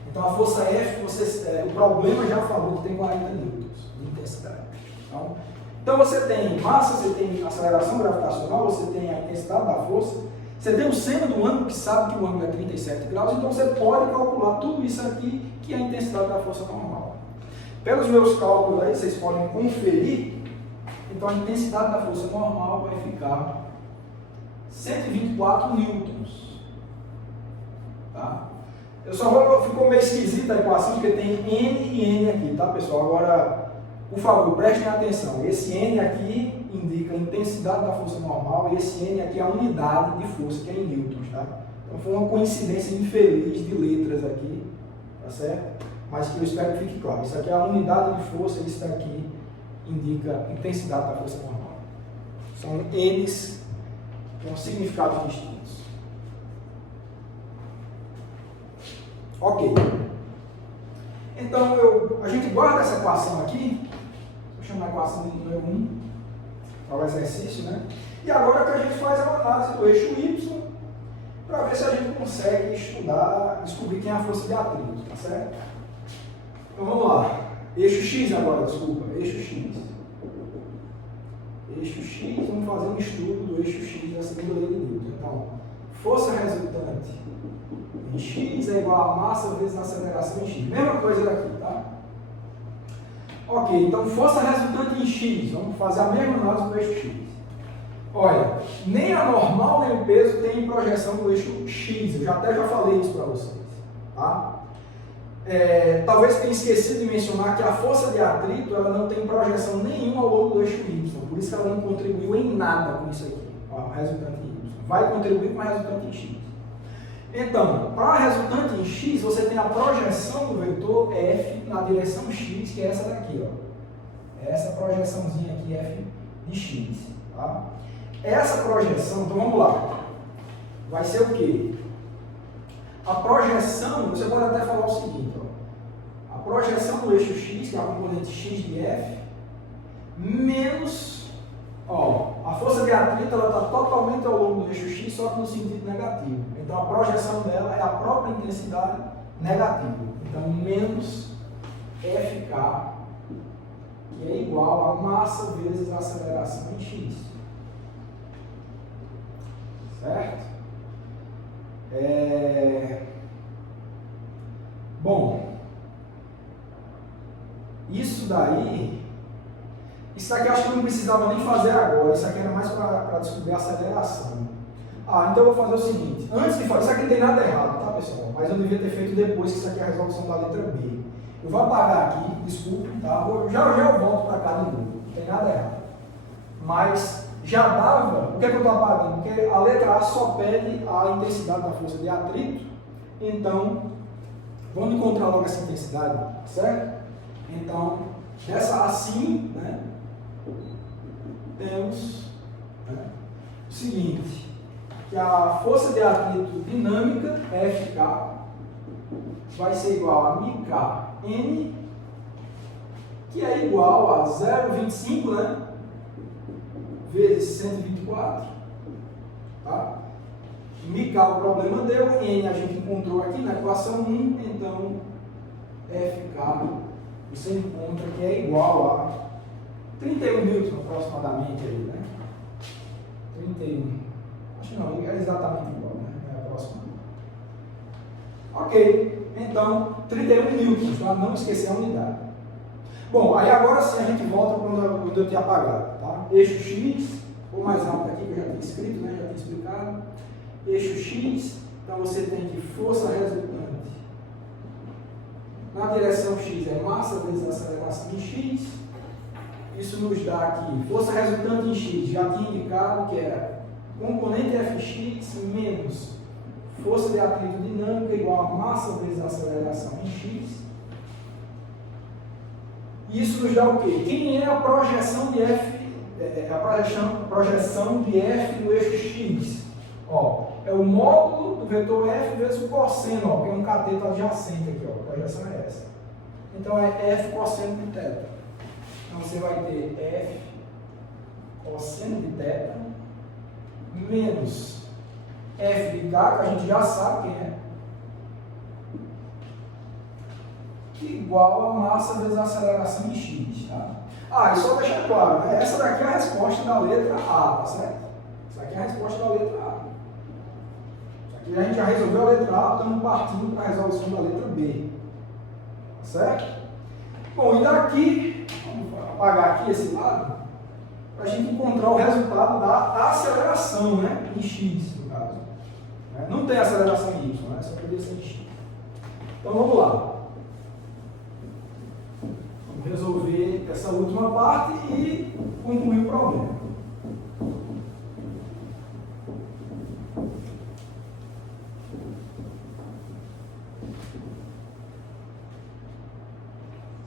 Então a força F, o problema já falou que tem 40 newtons de intensidade. Então você tem massa, você tem aceleração gravitacional, você tem a intensidade da força, você tem o seno do ângulo, que sabe que o ângulo é 37 graus, então você pode calcular tudo isso aqui, que é a intensidade da força normal. Pelos meus cálculos aí, vocês podem conferir, então a intensidade da força normal vai ficar 124 newtons. Tá? Ficou meio esquisita a equação, porque tem N e N aqui, tá, pessoal? Agora, por favor, prestem atenção. Esse N aqui indica a intensidade da força normal e esse N aqui é a unidade de força, que é em newtons, tá? Então foi uma coincidência infeliz de letras aqui, tá certo? Mas que eu espero que fique claro. Isso aqui é a unidade de força e isso aqui indica a intensidade da força normal. São N's com significados distintos. Ok. Então, a gente guarda essa equação aqui. Vou chamar a equação de número 1 para o exercício, né? E agora que a gente faz a análise do eixo Y para ver se a gente consegue descobrir quem é a força de atrito, tá certo? Então vamos lá. Eixo X agora, desculpa. Eixo X. Eixo X, vamos fazer um estudo do eixo X da segunda lei de Newton. Então, força resultante em X é igual a massa vezes a aceleração em X. Mesma coisa daqui, tá? Ok, então força resultante em X. Vamos fazer a mesma análise do eixo X. Olha, nem a normal nem o peso tem projeção do eixo X. Eu até já falei isso para vocês. Tá? Talvez tenha esquecido de mencionar que a força de atrito ela não tem projeção nenhuma ao longo do eixo Y. Por isso que ela não contribuiu em nada com isso aqui. Ó, resultante em Y. Vai contribuir com a resultante em X. Então, para a resultante em X, você tem a projeção do vetor F na direção X, que é essa daqui, ó. Essa projeçãozinha aqui, F de X. Tá? Essa projeção, então vamos lá. vai ser o quê? A projeção, você pode até falar o seguinte, ó, a projeção do eixo x, que é a componente x de F, menos, ó, a força de atrito está totalmente ao longo do eixo x, só que no sentido negativo. Então a projeção dela é a própria intensidade negativa. Então menos Fk, que é igual a massa vezes a aceleração em x. Certo? Bom, isso daqui eu acho que não precisava nem fazer agora, isso aqui era mais para descobrir a aceleração. Então eu vou fazer o seguinte, antes de fazer, isso aqui não tem nada errado, tá pessoal? Mas eu devia ter feito depois, que isso aqui é a resolução da letra B. Eu vou apagar aqui, desculpe, tá? Já eu volto para cá de novo, não tem nada errado. Mas já dava, por que eu estou apagando? Porque a letra A só pede a intensidade da força de atrito, então vamos encontrar logo essa intensidade, certo? Então, dessa assim, né, temos, né, o seguinte, que a força de atrito dinâmica, Fk, vai ser igual a μkn, que é igual a 0,25, né, vezes 124, tá? μk o problema deu, n a gente encontrou aqui na equação 1, então Fk você encontra que é igual a 31 newton aproximadamente aí, né? 31. Acho que não, é exatamente igual, né? É aproximado. Ok, então 31 newtons, para não esquecer a unidade. Bom, aí agora sim a gente volta quando eu tinha apagado, tá? Eixo X, ou mais rápido aqui que eu já tinha escrito, né? Já tinha explicado. Eixo X, então você tem que força resultante na direção X é massa vezes a aceleração em X. Isso nos dá aqui, força resultante em X, já tinha indicado que era componente Fx menos força de atrito dinâmica igual a massa vezes a aceleração em X. Isso nos dá o quê? Quem é a projeção de F, a projeção de F no eixo X? Ó, é o módulo do vetor F vezes o cosseno, ó, que é um cateto adjacente aqui, ó, a projeção é essa. Então é F cosseno de θ. Então você vai ter F cosseno de θ menos F de K, que a gente já sabe quem é, igual a massa vezes a aceleração em x, tá? E só deixar claro, né? Essa daqui é a resposta da letra A, tá certo? Essa aqui é a resposta da letra A. Isso aqui a gente já resolveu a letra A, estamos partindo para a resolução da letra B. Tá certo? Bom, e daqui, vamos apagar aqui esse lado, para a gente encontrar o resultado da aceleração, né? Em x, no caso. Não tem aceleração em y, né? Só poderia ser em x. Então vamos lá. Resolver essa última parte e concluir o problema.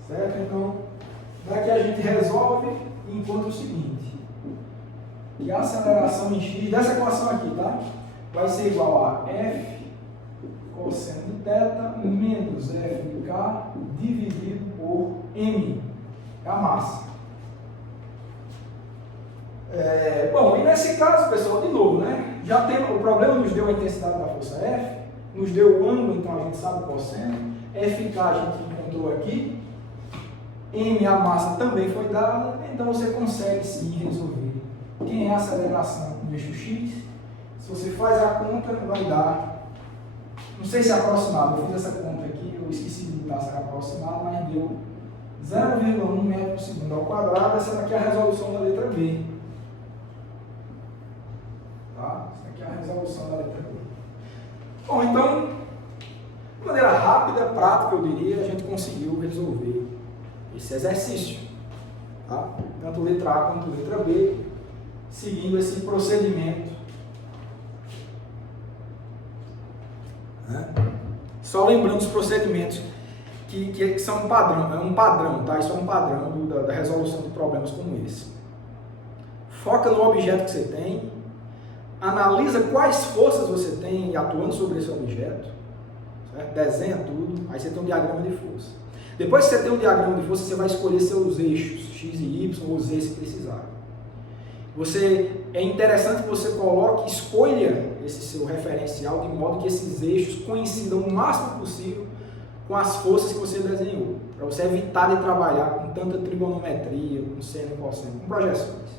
Certo? Então, daqui a gente resolve e encontra o seguinte, que a aceleração em x dessa equação aqui, tá? Vai ser igual a F cosseno de θ menos F de K dividido por M, é a massa. Bom, e nesse caso, pessoal, de novo, né? Já tem, o problema nos deu a intensidade da força F, nos deu o ângulo, então a gente sabe o cosseno, FK a gente encontrou aqui, M, a massa, também foi dada, então você consegue sim resolver quem é a aceleração no eixo X. Se você faz a conta, vai dar, não sei se é aproximado, eu fiz essa conta aqui, eu esqueci de botar se era aproximado, mas deu 0,1 metro por segundo ao quadrado. Essa daqui é a resolução da letra B. Tá? Essa aqui é a resolução da letra B. Bom, então, de maneira rápida, prática, eu diria, a gente conseguiu resolver esse exercício. Tá? Tanto letra A quanto letra B, seguindo esse procedimento. Só lembrando os procedimentos que são um padrão, tá? Isso é um padrão da resolução de problemas como esse. Foca no objeto que você tem, analisa quais forças você tem atuando sobre esse objeto, certo? Desenha tudo, aí você tem um diagrama de força. Depois que você tem um diagrama de força, você vai escolher seus eixos, X e Y, ou Z se precisar. É interessante que você escolha esse seu referencial de modo que esses eixos coincidam o máximo possível com as forças que você desenhou, para você evitar de trabalhar com tanta trigonometria, com seno e cosseno, com projeções.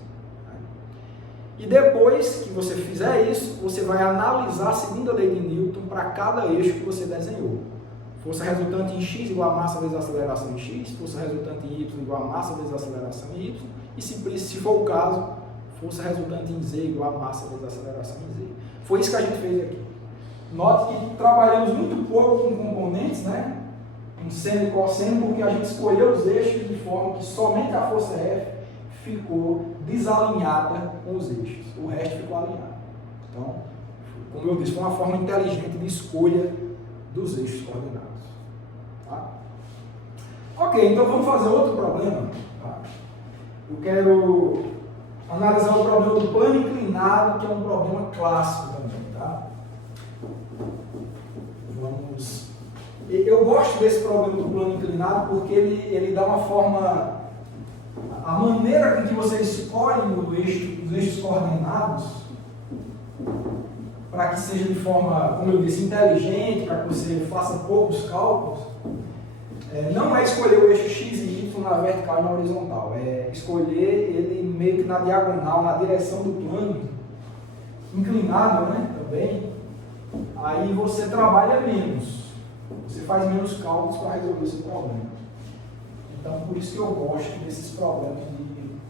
E depois que você fizer isso, você vai analisar a segunda lei de Newton para cada eixo que você desenhou. Força resultante em x igual a massa vezes a aceleração em x, força resultante em y igual a massa vezes a aceleração em y, e se for o caso, força resultante em z igual a massa vezes a aceleração em z. Foi isso que a gente fez aqui. Note que trabalhamos muito pouco com componentes, né? Com seno e cosseno, porque a gente escolheu os eixos de forma que somente a força F ficou desalinhada com os eixos. O resto ficou alinhado. Então, como eu disse, foi uma forma inteligente de escolha dos eixos coordenados. Tá? Ok, então vamos fazer outro problema. Tá? Eu quero analisar o problema do plano inclinado, que é um problema clássico também. Tá? Eu gosto desse problema do plano inclinado porque ele dá uma forma. A maneira com que você escolhe os eixos coordenados, para que seja de forma, como eu disse, inteligente, para que você faça poucos cálculos, não é escolher o eixo x e y na vertical e na horizontal, é escolher ele meio que na diagonal, na direção do plano, inclinado, né, também. Aí você trabalha menos, você faz menos cálculos para resolver esse problema. Então, por isso que eu gosto desses problemas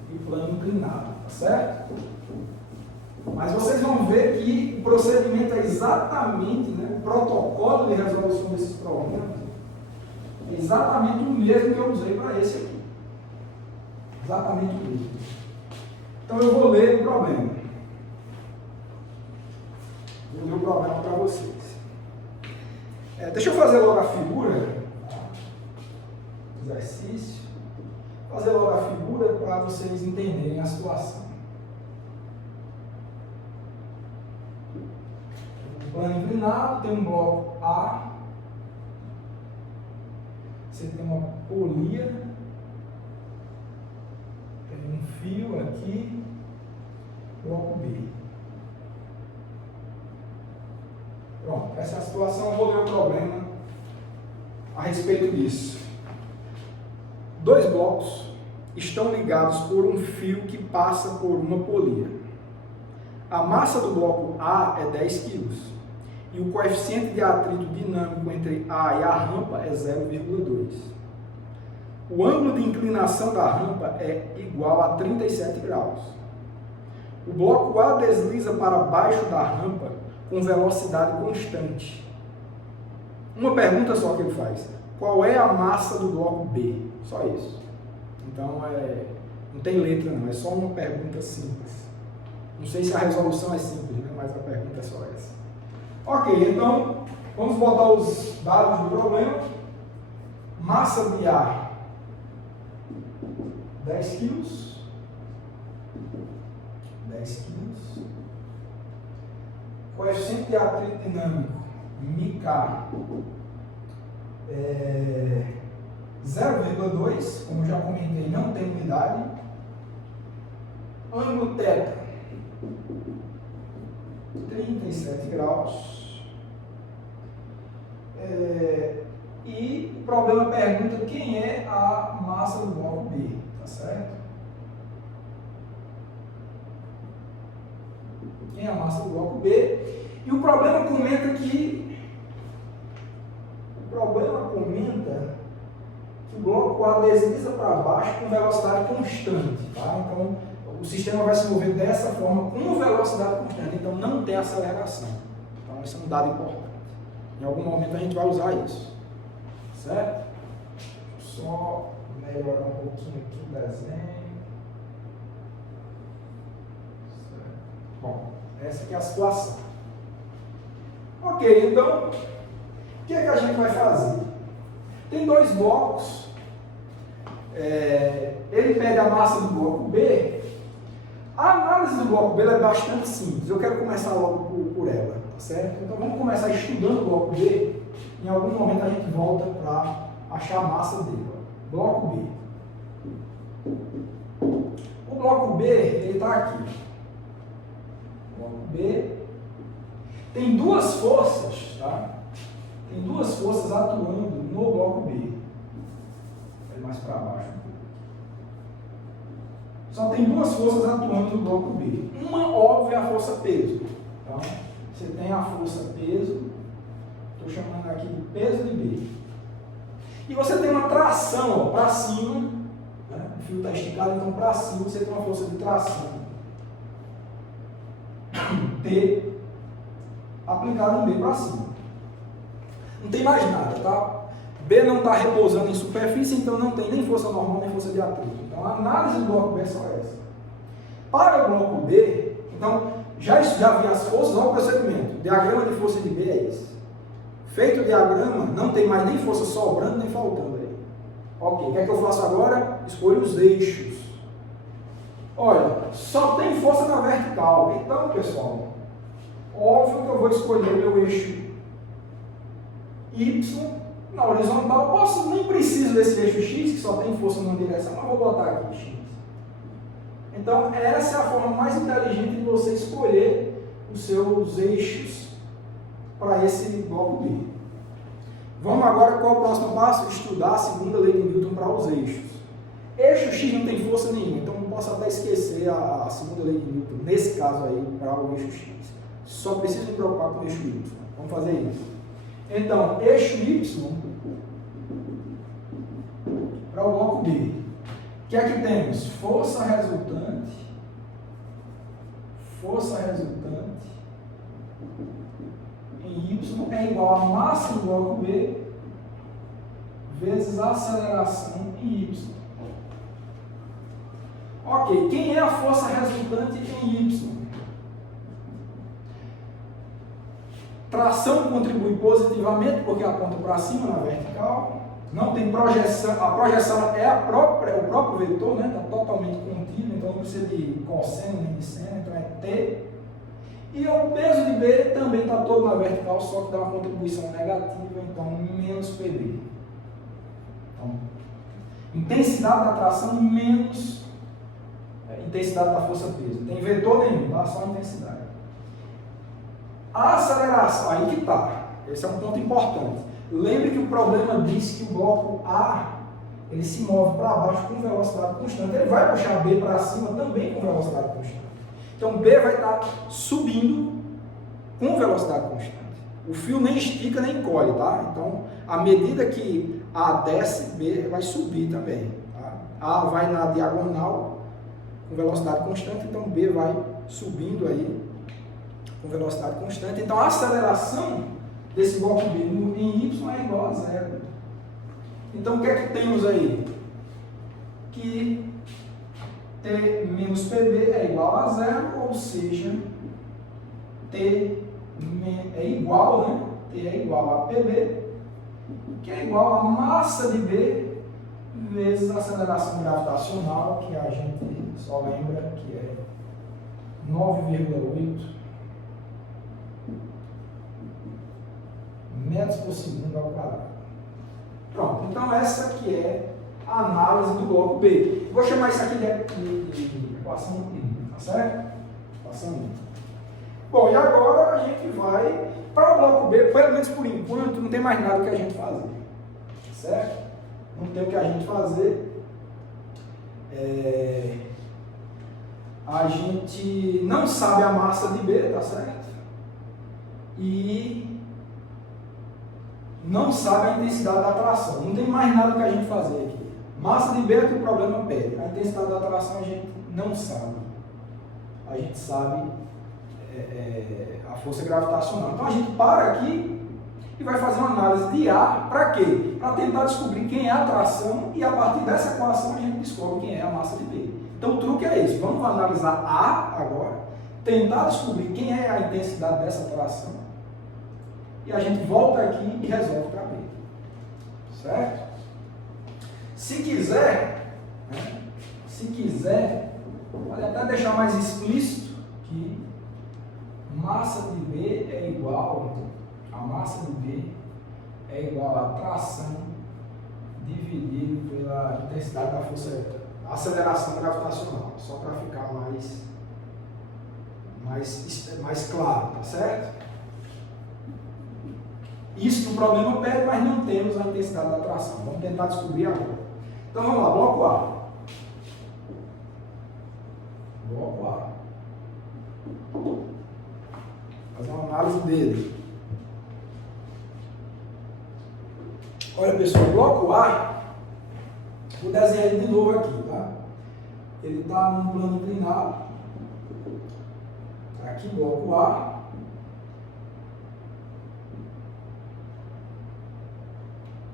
de plano inclinado, tá certo? Mas vocês vão ver que o procedimento é exatamente, né, o protocolo de resolução desses problemas é exatamente o mesmo que eu usei para esse aqui. Exatamente o mesmo. Então, eu vou ler o problema. Vou ler o problema para vocês. Deixa eu fazer logo a figura. Exercício, fazer logo a figura para vocês entenderem a situação. Um plano inclinado, tem um bloco A, você tem uma polia, tem um fio aqui, bloco B. Pronto, essa é a situação, eu vou ler o problema a respeito disso. Dois blocos estão ligados por um fio que passa por uma polia. A massa do bloco A é 10 kg e o coeficiente de atrito dinâmico entre A e a rampa é 0,2. O ângulo de inclinação da rampa é igual a 37 graus. O bloco A desliza para baixo da rampa com velocidade constante. Uma pergunta só que ele faz: qual é a massa do bloco B? Só isso. Então, não tem letra não, é só uma pergunta simples. Não sei se a resolução é simples, né? Mas a pergunta é só essa. Ok, então, vamos botar os dados do problema. Massa de A, 10 kg. 10 kg. Coeficiente de atrito dinâmico, MK, 0,2, como já comentei, não tem unidade. Ângulo θ, 37 graus. E o problema pergunta quem é a massa do bloco B, tá certo? Quem é a massa do bloco B? E o problema comenta que o bloco A desliza para baixo com velocidade constante, tá? Então, o sistema vai se mover dessa forma com velocidade constante, então não tem aceleração. Então, isso é um dado importante. Em algum momento a gente vai usar isso, certo? Deixa eu só melhorar um pouquinho aqui o desenho. Certo. Bom, essa aqui é a situação. Ok, então, o que é que a gente vai fazer? Tem dois blocos. Ele pede a massa do bloco B A análise do bloco B é bastante simples, eu quero começar logo por ela, tá certo? Então vamos começar estudando o bloco B, em algum momento a gente volta para achar a massa dele. Bloco B. O bloco B, ele está aqui. O bloco B tem duas forças, tá? Tem duas forças atuando no bloco B. Vai mais para baixo. Só tem duas forças atuando no bloco B. Uma, óbvio, é a força peso. Então, você tem a força peso, estou chamando aqui de peso de B. E você tem uma tração para cima, né? O fio está esticado, então para cima você tem uma força de tração T aplicada em B para cima. Não tem mais nada, tá? B não está repousando em superfície, então não tem nem força normal, nem força de atrito. Então a análise do bloco B é só essa. Para o bloco B, então, já vi as forças, olha o procedimento. O diagrama de força de B é esse. Feito o diagrama, não tem mais nem força sobrando, nem faltando aí. Ok, o que é que eu faço agora? Escolho os eixos. Olha, só tem força na vertical. Então, pessoal, óbvio que eu vou escolher o meu eixo Y. Na horizontal, posso, nem preciso desse eixo X, que só tem força numa direção, mas vou botar aqui X. Então, essa é a forma mais inteligente de você escolher os seus eixos para esse bloco B. Vamos agora, qual é o próximo passo? Estudar a segunda lei de Newton para os eixos. Eixo X não tem força nenhuma, então eu posso até esquecer a segunda lei de Newton, nesse caso aí, para o eixo X. Só preciso me preocupar com o eixo Y. Vamos fazer isso. Então, eixo Y para o bloco B. O que é que temos? Força resultante em Y é igual a massa do bloco B vezes a aceleração em Y. Ok, quem é a força resultante em Y? Tração contribui positivamente porque aponta para cima na vertical. Não tem projeção, a projeção é o próprio vetor, né? Está totalmente contido, então não precisa de cosseno nem de seno, então é T. E o peso de B também está todo na vertical, só que dá uma contribuição negativa, então menos PB. Então, intensidade da tração menos intensidade da força peso. Não tem vetor nenhum, tá? Só intensidade. A aceleração, aí que está. Esse é um ponto importante. Lembre que o problema diz que o bloco A ele se move para baixo com velocidade constante. Ele vai puxar B para cima também com velocidade constante. Então B vai estar subindo com velocidade constante. O fio nem estica nem encolhe, tá? Então, à medida que A desce, B vai subir também. Tá? A vai na diagonal com velocidade constante, então B vai subindo aí com velocidade constante. Então, a aceleração desse bloco B em Y é igual a zero. Então, o que é que temos aí? Que T menos PB é igual a zero, ou seja, T é igual, né? T é igual a PB, que é igual a massa de B vezes a aceleração gravitacional, que a gente só lembra que é 9,8 metros por segundo ao quadrado. Pronto, então essa aqui é a análise do bloco B. Vou chamar isso aqui de equação 1, tá certo? Equação 1. Bom, e agora a gente vai para o bloco B, pelo menos por enquanto, não tem mais nada que a gente fazer. Certo? Não tem o que a gente fazer. A gente não sabe a massa de B, tá certo? E não sabe a intensidade da tração. Não tem mais nada que a gente fazer aqui. Massa de B é que o problema pede. A intensidade da tração a gente não sabe. A gente sabe a força gravitacional. Então a gente para aqui e vai fazer uma análise de A para quê? Para tentar descobrir quem é a tração e a partir dessa equação a gente descobre quem é a massa de B. Então o truque é esse. Vamos analisar A agora, tentar descobrir quem é a intensidade dessa tração e a gente volta aqui e resolve para B. Certo? Se quiser, Pode até deixar mais explícito que massa de B é igual, a massa de B é igual a tração dividido pela intensidade da força, a aceleração gravitacional, só para ficar mais claro, tá certo? Isso no problema pede, mas não temos a intensidade da tração. Vamos tentar descobrir agora. Então vamos lá, bloco A. Bloco A. Fazer uma análise dele. Olha pessoal, bloco A, vou desenhar ele de novo aqui, tá? Ele está num plano inclinado. Aqui, bloco A.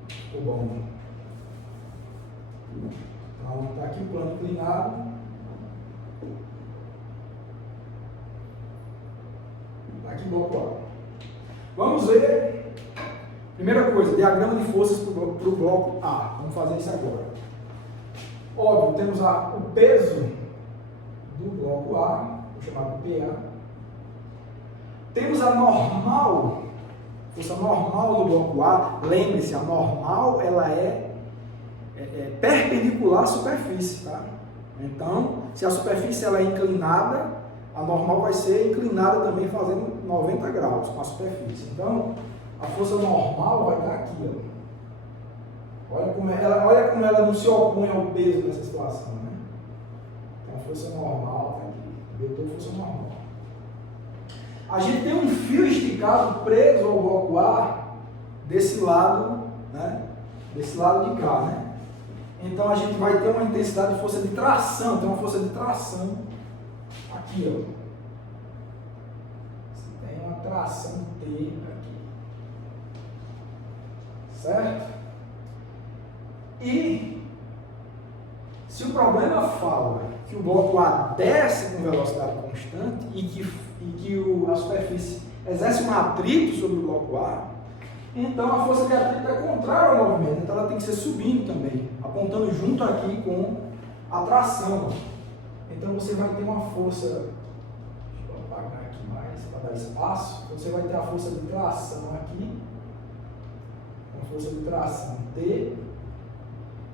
Ficou bom. Então, está aqui o plano inclinado. Está aqui, bloco A. Vamos ver. Primeira coisa, diagrama de forças para o bloco A. Vamos fazer isso agora. Óbvio, temos o peso do bloco A, vou chamar de PA. Temos a normal, força normal do bloco A. Lembre-se, a normal ela é perpendicular à superfície, tá? Então, se a superfície ela é inclinada, a normal vai ser inclinada também, fazendo 90 graus com a superfície. Então, a força normal vai estar aqui, ó. Olha como ela não se opõe ao peso nessa situação, né? Então, a força normal está aqui. Vetor força normal. A gente tem um fio esticado preso ao bloco A desse lado, né? Desse lado de cá, né? Então, a gente vai ter uma intensidade de força de tração. Tem uma força de tração aqui, ó. Você tem uma tração T aqui. Certo? E se o problema fala que o bloco A desce com velocidade constante e que a superfície exerce um atrito sobre o bloco A, então a força de atrito é contrária ao movimento, então ela tem que ser subindo também, apontando junto aqui com a tração. Então você vai ter uma força, deixa eu apagar aqui mais para dar espaço, você vai ter a força de tração aqui, uma força de tração T,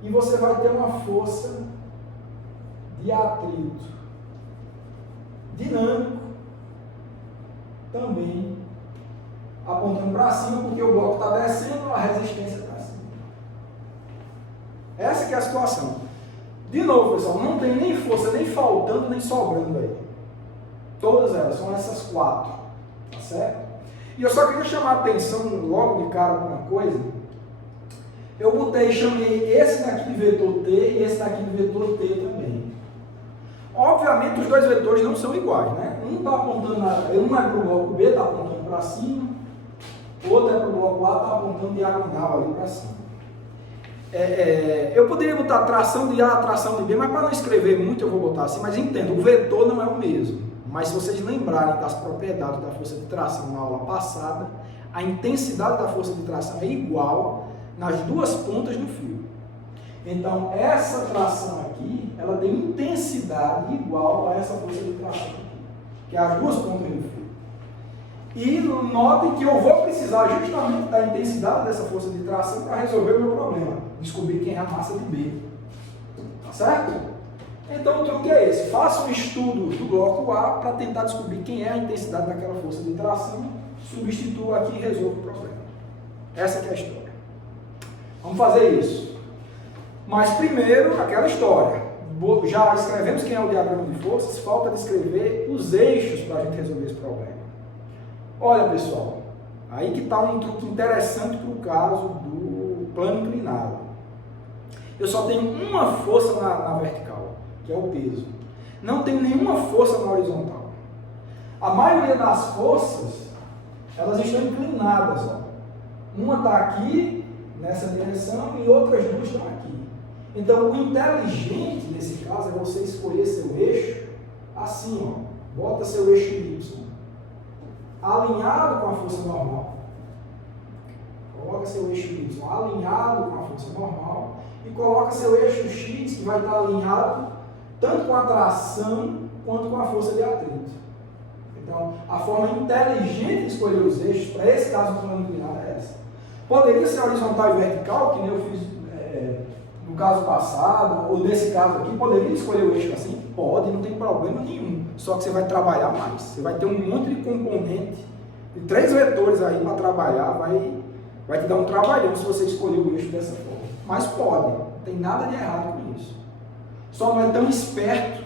e você vai ter uma força de atrito dinâmico também apontando para cima, porque o bloco está descendo, a resistência está acima. Essa que é a situação. De novo, pessoal, não tem nem força nem faltando nem sobrando aí. Todas elas, são essas quatro, tá certo? E eu só queria chamar a atenção logo de cara para uma coisa. Eu chamei esse daqui de vetor T e esse daqui de vetor T também. Obviamente os dois vetores não são iguais, né? Um está apontando, um é para o bloco B, está apontando para cima, o outro é para o bloco A, está apontando diagonal ali para cima. Eu poderia botar tração de A, tração de B, mas para não escrever muito eu vou botar assim, mas entenda, o vetor não é o mesmo. Mas se vocês lembrarem das propriedades da força de tração na aula passada, a intensidade da força de tração é igual nas duas pontas do fio. Então, essa tração aqui, ela tem intensidade igual a essa força de tração aqui, que é as duas pontas do fio. E notem que eu vou precisar justamente da intensidade dessa força de tração para resolver o meu problema, descobrir quem é a massa de B. Tá certo? Então, o truque é esse. Faça um estudo do bloco A para tentar descobrir quem é a intensidade daquela força de tração, substitua aqui e resolva o problema. Essa que é a história. Vamos fazer isso. Mas primeiro, aquela história. Já escrevemos quem é o diagrama de forças, falta descrever os eixos para a gente resolver esse problema. Olha, pessoal, aí que está um truque interessante para o caso do plano inclinado. Eu só tenho uma força na vertical, que é o peso. Não tenho nenhuma força na horizontal. A maioria das forças, elas estão inclinadas. Ó. Uma está aqui, nessa direção, e outras duas estão aqui. Então, o inteligente nesse caso é você escolher seu eixo assim, ó. Bota seu eixo Y alinhado com a força normal. Coloca seu eixo Y alinhado com a força normal e coloca seu eixo X, que vai estar alinhado tanto com a tração quanto com a força de atrito. Então, a forma inteligente de escolher os eixos, para esse caso do plano inclinado, é essa. Poderia ser horizontal e vertical, que nem eu fiz no caso passado, ou nesse caso aqui, poderia escolher o eixo assim? Pode, não tem problema nenhum. Só que você vai trabalhar mais. Você vai ter um monte de componente, de 3 vetores aí para trabalhar, vai te dar um trabalhão se você escolher o eixo dessa forma. Mas pode, não tem nada de errado com isso. Só não é tão esperto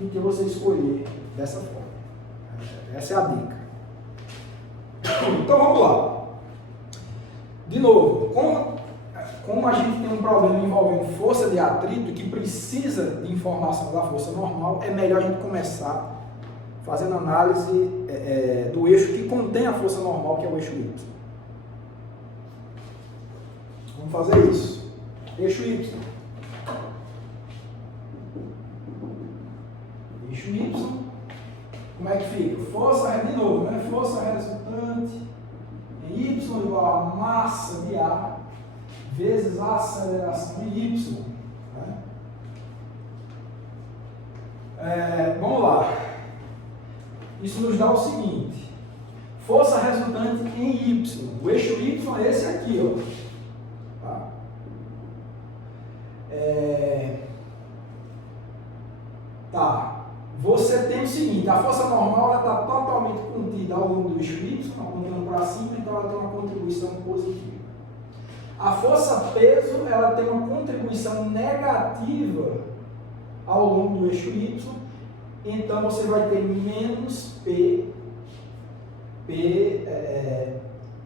do que você escolher dessa forma. Essa é a dica. Então vamos lá. De novo, como a gente tem um problema envolvendo força de atrito que precisa de informação da força normal, é melhor a gente começar fazendo análise do eixo que contém a força normal, que é o eixo Y. Vamos fazer isso. Eixo Y. Eixo Y. Como é que fica? Força, de novo, né? Força resultante em Y igual a massa de A vezes a aceleração em Y. Né? Vamos lá. Isso nos dá o seguinte. Força resultante em Y. O eixo Y é esse aqui, ó. Tá? Tá. Você tem o seguinte, a força normal está totalmente contida ao longo do eixo Y, apontando para cima, então ela tem uma contribuição positiva. A força peso, ela tem uma contribuição negativa ao longo do eixo Y, então você vai ter menos P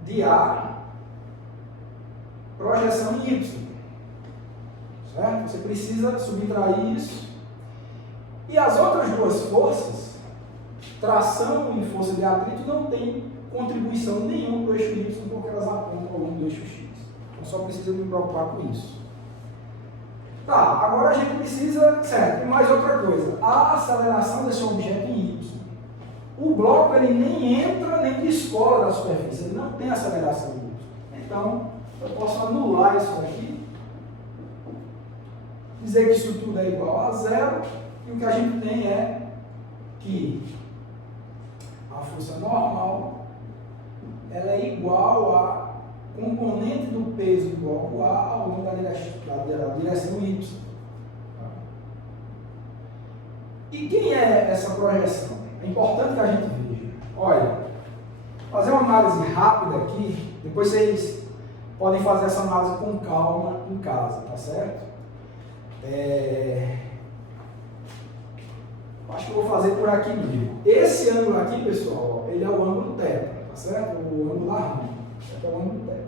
de A, projeção em Y. Certo? Você precisa subtrair isso. E as outras duas forças, tração e força de atrito, não tem contribuição nenhuma para o eixo Y, porque elas apontam ao longo do eixo X. Então só precisa me preocupar com isso. Tá, agora a gente precisa, certo, e mais outra coisa, a aceleração desse objeto em Y. O bloco ele nem entra nem descola da superfície, ele não tem aceleração em Y. Então, eu posso anular isso aqui, dizer que isso tudo é igual a zero, e o que a gente tem é que a força normal ela é igual a componente do peso do bloco A ao longo da direção Y. E quem é essa projeção? É importante que a gente veja. Olha, fazer uma análise rápida aqui, depois vocês podem fazer essa análise com calma em casa, tá certo? Acho que eu vou fazer por aqui mesmo. Esse ângulo aqui, pessoal, ele é o ângulo θ, tá certo? O ângulo largo. Esse é o ângulo θ.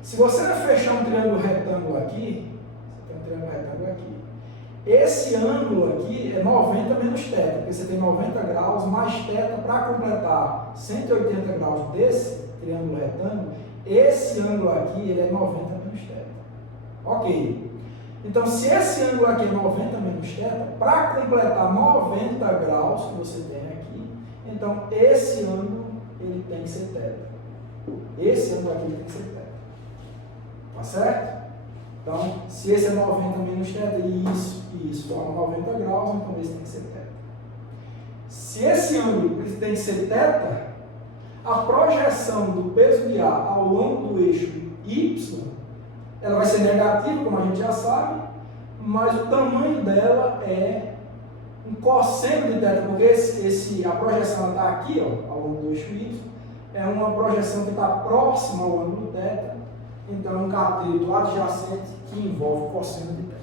Se você fechar um triângulo retângulo aqui, você tem um triângulo retângulo aqui. Esse ângulo aqui é 90 menos θ, porque você tem 90 graus mais θ para completar 180 graus desse triângulo retângulo. Esse ângulo aqui ele é 90 menos θ. Ok. Então, se esse ângulo aqui é 90 menos θ, para completar 90 graus que você tem aqui, então esse ângulo ele tem que ser θ. Esse ângulo aqui ele tem que ser θ. Tá certo? Então, se esse é 90 menos θ e isso forma 90 graus, então esse tem que ser θ. Se esse ângulo ele tem que ser θ, a projeção do peso de A ao longo do eixo Y ela vai ser negativa, como a gente já sabe, mas o tamanho dela é um cosseno de θ, porque a projeção está aqui, ó, ao longo do eixo Y, é uma projeção que está próxima ao ângulo θ, então é um cateto adjacente que envolve o cosseno de θ.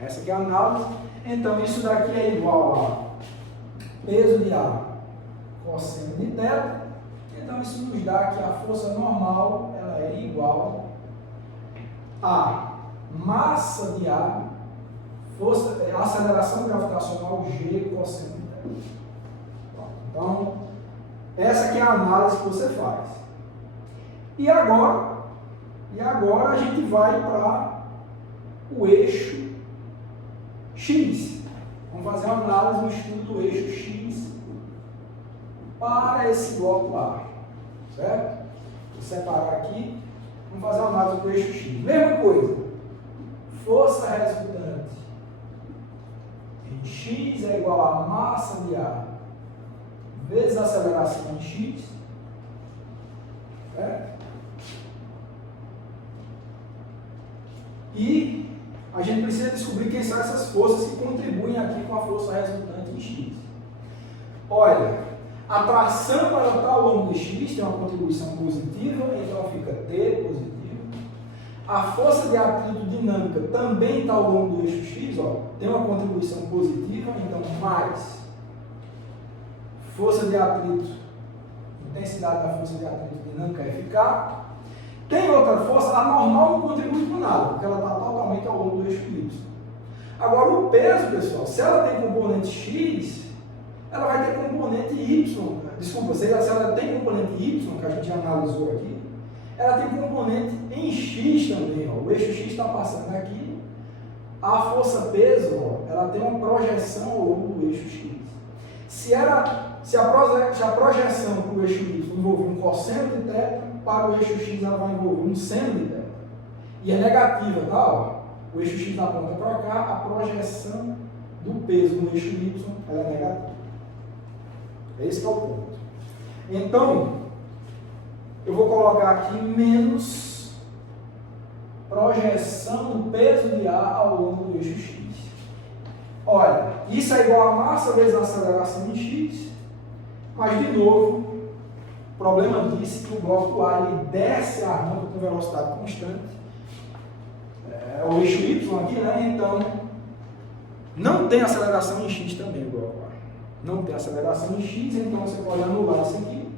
Essa aqui é a análise. Então isso daqui é igual a peso de A cosseno de θ, então isso nos dá que a força normal ela é igual a massa de A, aceleração gravitacional G cosseno de θ. Então, essa aqui é a análise que você faz. E agora a gente vai para o eixo X. Vamos fazer uma análise no estudo do eixo X para esse bloco A. Certo? Vou separar aqui. Vamos fazer uma análise do eixo X. Mesma coisa. Força resultante x é igual a massa de ar vezes a aceleração em x, certo? E a gente precisa descobrir quem são essas forças que contribuem aqui com a força resultante em x. Olha, a tração para estar ao longo de x tem uma contribuição positiva, então fica T positivo. A força de atrito dinâmica também está ao longo do eixo x, ó, tem uma contribuição positiva, então mais força de atrito, intensidade da força de atrito dinâmica é FK. Tem outra força, a normal não contribui com nada, porque ela está totalmente ao longo do eixo Y. Agora, o peso, pessoal, se ela tem componente X, ela vai ter componente Y. Desculpa, se ela tem componente Y, que a gente já analisou aqui, ela tem componente em X também. Ó. O eixo X está passando aqui. A força peso, ó, ela tem uma projeção ao longo do eixo X. Se a projeção para o eixo Y envolver um cosseno de θ, para o eixo X ela vai envolver um seno de θ. E é negativa, tá? Ó. O eixo X aponta para cá, a projeção do peso no eixo Y ela é negativa. Esse é o ponto. Então, eu vou colocar aqui menos projeção do peso de ar ao longo do eixo X. Olha, isso é igual a massa vezes a aceleração em x, mas de novo, o problema disse que o bloco A ele desce a rampa com velocidade constante, é o eixo Y aqui, né? Então, não tem aceleração em x também o bloco A. Não tem aceleração em x, então você pode anular isso aqui.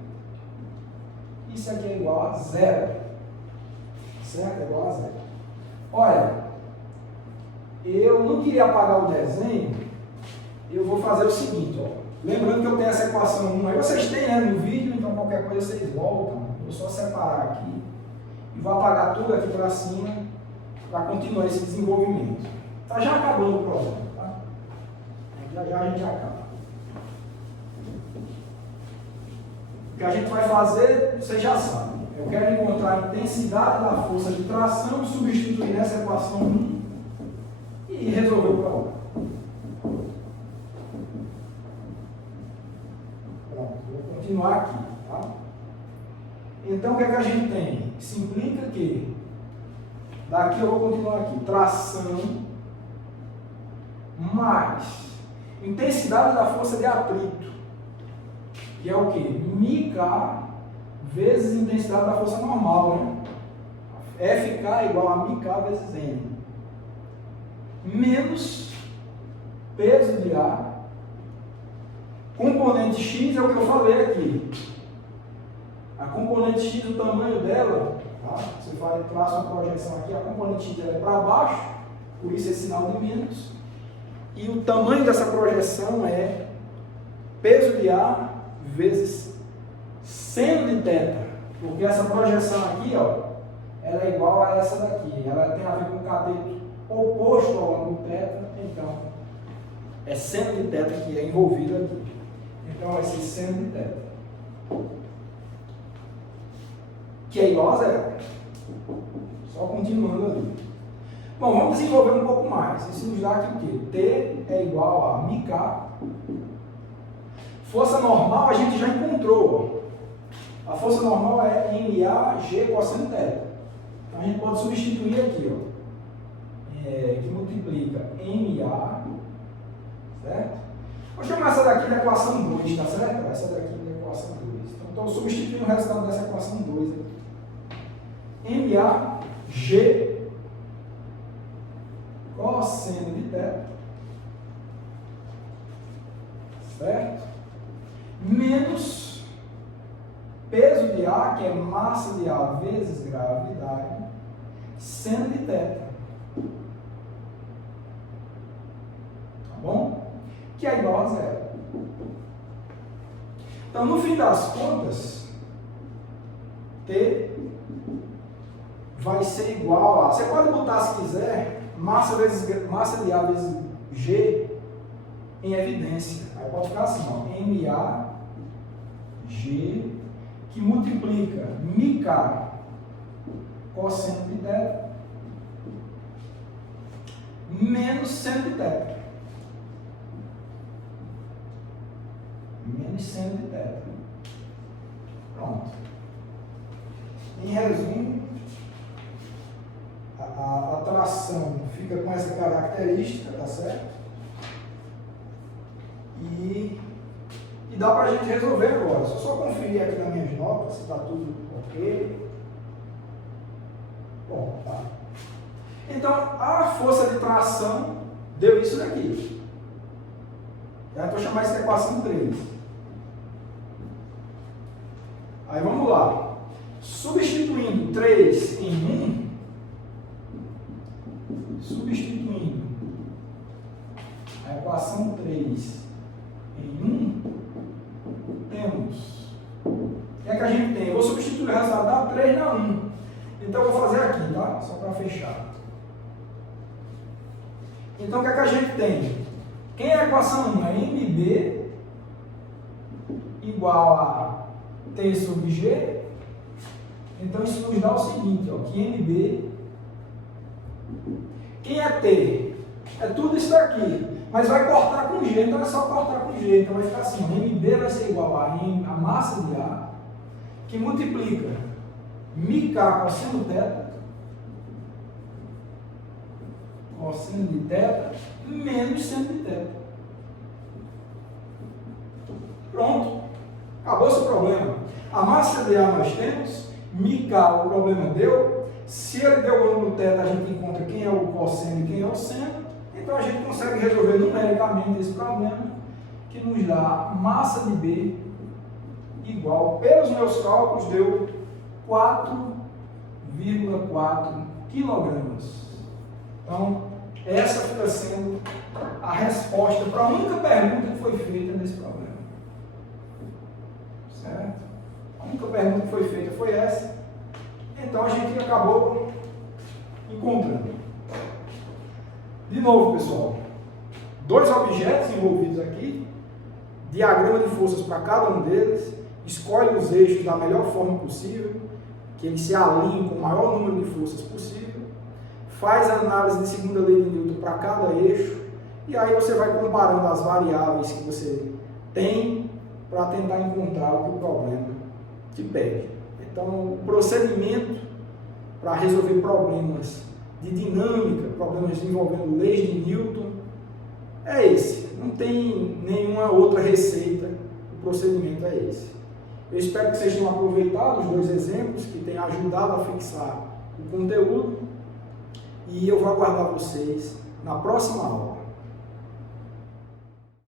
Isso aqui é igual a zero. Certo? É igual a zero. Olha, eu não queria apagar o desenho, eu vou fazer o seguinte, ó. Lembrando que eu tenho essa equação 1, aí vocês têm, né, no vídeo, então qualquer coisa vocês voltam. Vou só separar aqui e vou apagar tudo aqui para cima para continuar esse desenvolvimento. Tá já acabando o problema, tá? Já já a gente acaba. O que a gente vai fazer, vocês já sabem. Eu quero encontrar a intensidade da força de tração, substituir nessa equação 1 e resolver o problema. Pronto, vou continuar aqui, tá? Então, o que é que a gente tem? Isso implica que, daqui eu vou continuar aqui, tração mais intensidade da força de atrito, que é o quê? μK vezes intensidade da força normal, né? FK é igual a μK vezes N. Menos peso de ar, componente X é o que eu falei aqui. A componente X, o tamanho dela, tá? Você traça uma projeção aqui, a componente X é para baixo, por isso é sinal de menos. E o tamanho dessa projeção é peso de ar vezes seno de θ, porque essa projeção aqui, ó, ela é igual a essa daqui, ela tem a ver com o cateto oposto ao ângulo θ, então é seno de θ que é envolvido aqui. Então vai ser seno de θ, que é igual a zero. Só continuando ali. Bom, vamos desenvolver um pouco mais. Isso nos dá aqui o quê? T é igual a μK. Força normal a gente já encontrou. A força normal é MAG cosseno θ. Então a gente pode substituir aqui, ó. Que multiplica MA, certo? Vou chamar essa daqui de equação 2, tá certo? Essa daqui de equação 2. Então estou substituindo o resultado dessa equação 2 aqui. MAG cosseno de θ, certo? Menos peso de ar, que é massa de ar vezes gravidade, seno de θ. Tá bom? Que é igual a zero. Então, no fim das contas, T vai ser igual a... Você pode botar, se quiser, massa de ar vezes G em evidência. Aí pode ficar assim, ó, MAG, que multiplica μK cosseno de θ menos seno de θ. menos seno de θ. Pronto. Em resumo, a tração fica com essa característica, tá certo? E dá para a gente resolver agora. Se eu só conferir aqui nas minhas notas se está tudo ok. Bom, tá. Então, a força de tração deu isso daqui. Já estou chamando isso de equação 3. Aí vamos lá. Substituindo 3 em 1, substituindo a equação 3 em 1, temos. O que é que a gente tem? Eu vou substituir o resultado da 3 na 1. Então eu vou fazer aqui, tá? Só para fechar. Então o que é que a gente tem? Quem é a equação 1? É MB igual a T sobre G. Então isso nos dá o seguinte, ó, que MB. Quem é T? É tudo isso daqui. Mas vai cortar com G, então é só cortar com G. Então vai ficar assim, ó, MB vai ser igual a massa de ar, que multiplica μk cosseno θ, cosseno de θ, menos seno de θ. Pronto. Acabou esse problema. A massa de ar nós temos, μk o problema deu. Se ele deu o ângulo θ, a gente encontra quem é o cosseno e quem é o seno. Então a gente consegue resolver numericamente esse problema, que nos dá massa de B igual, pelos meus cálculos, deu 4,4 quilogramas. Então, essa fica sendo a resposta para a única pergunta que foi feita nesse problema. Certo? A única pergunta que foi feita foi essa. Então, a gente acabou encontrando. De novo, pessoal, 2 objetos envolvidos aqui, diagrama de forças para cada um deles, escolhe os eixos da melhor forma possível, que eles se alinhem com o maior número de forças possível, faz a análise de segunda lei de Newton para cada eixo, e aí você vai comparando as variáveis que você tem para tentar encontrar o que o problema te pede. Então, o procedimento para resolver problemas de dinâmica, problemas envolvendo leis de Newton, é esse. Não tem nenhuma outra receita, o procedimento é esse. Eu espero que vocês tenham aproveitado os 2 exemplos, que tenham ajudado a fixar o conteúdo, e eu vou aguardar vocês na próxima aula.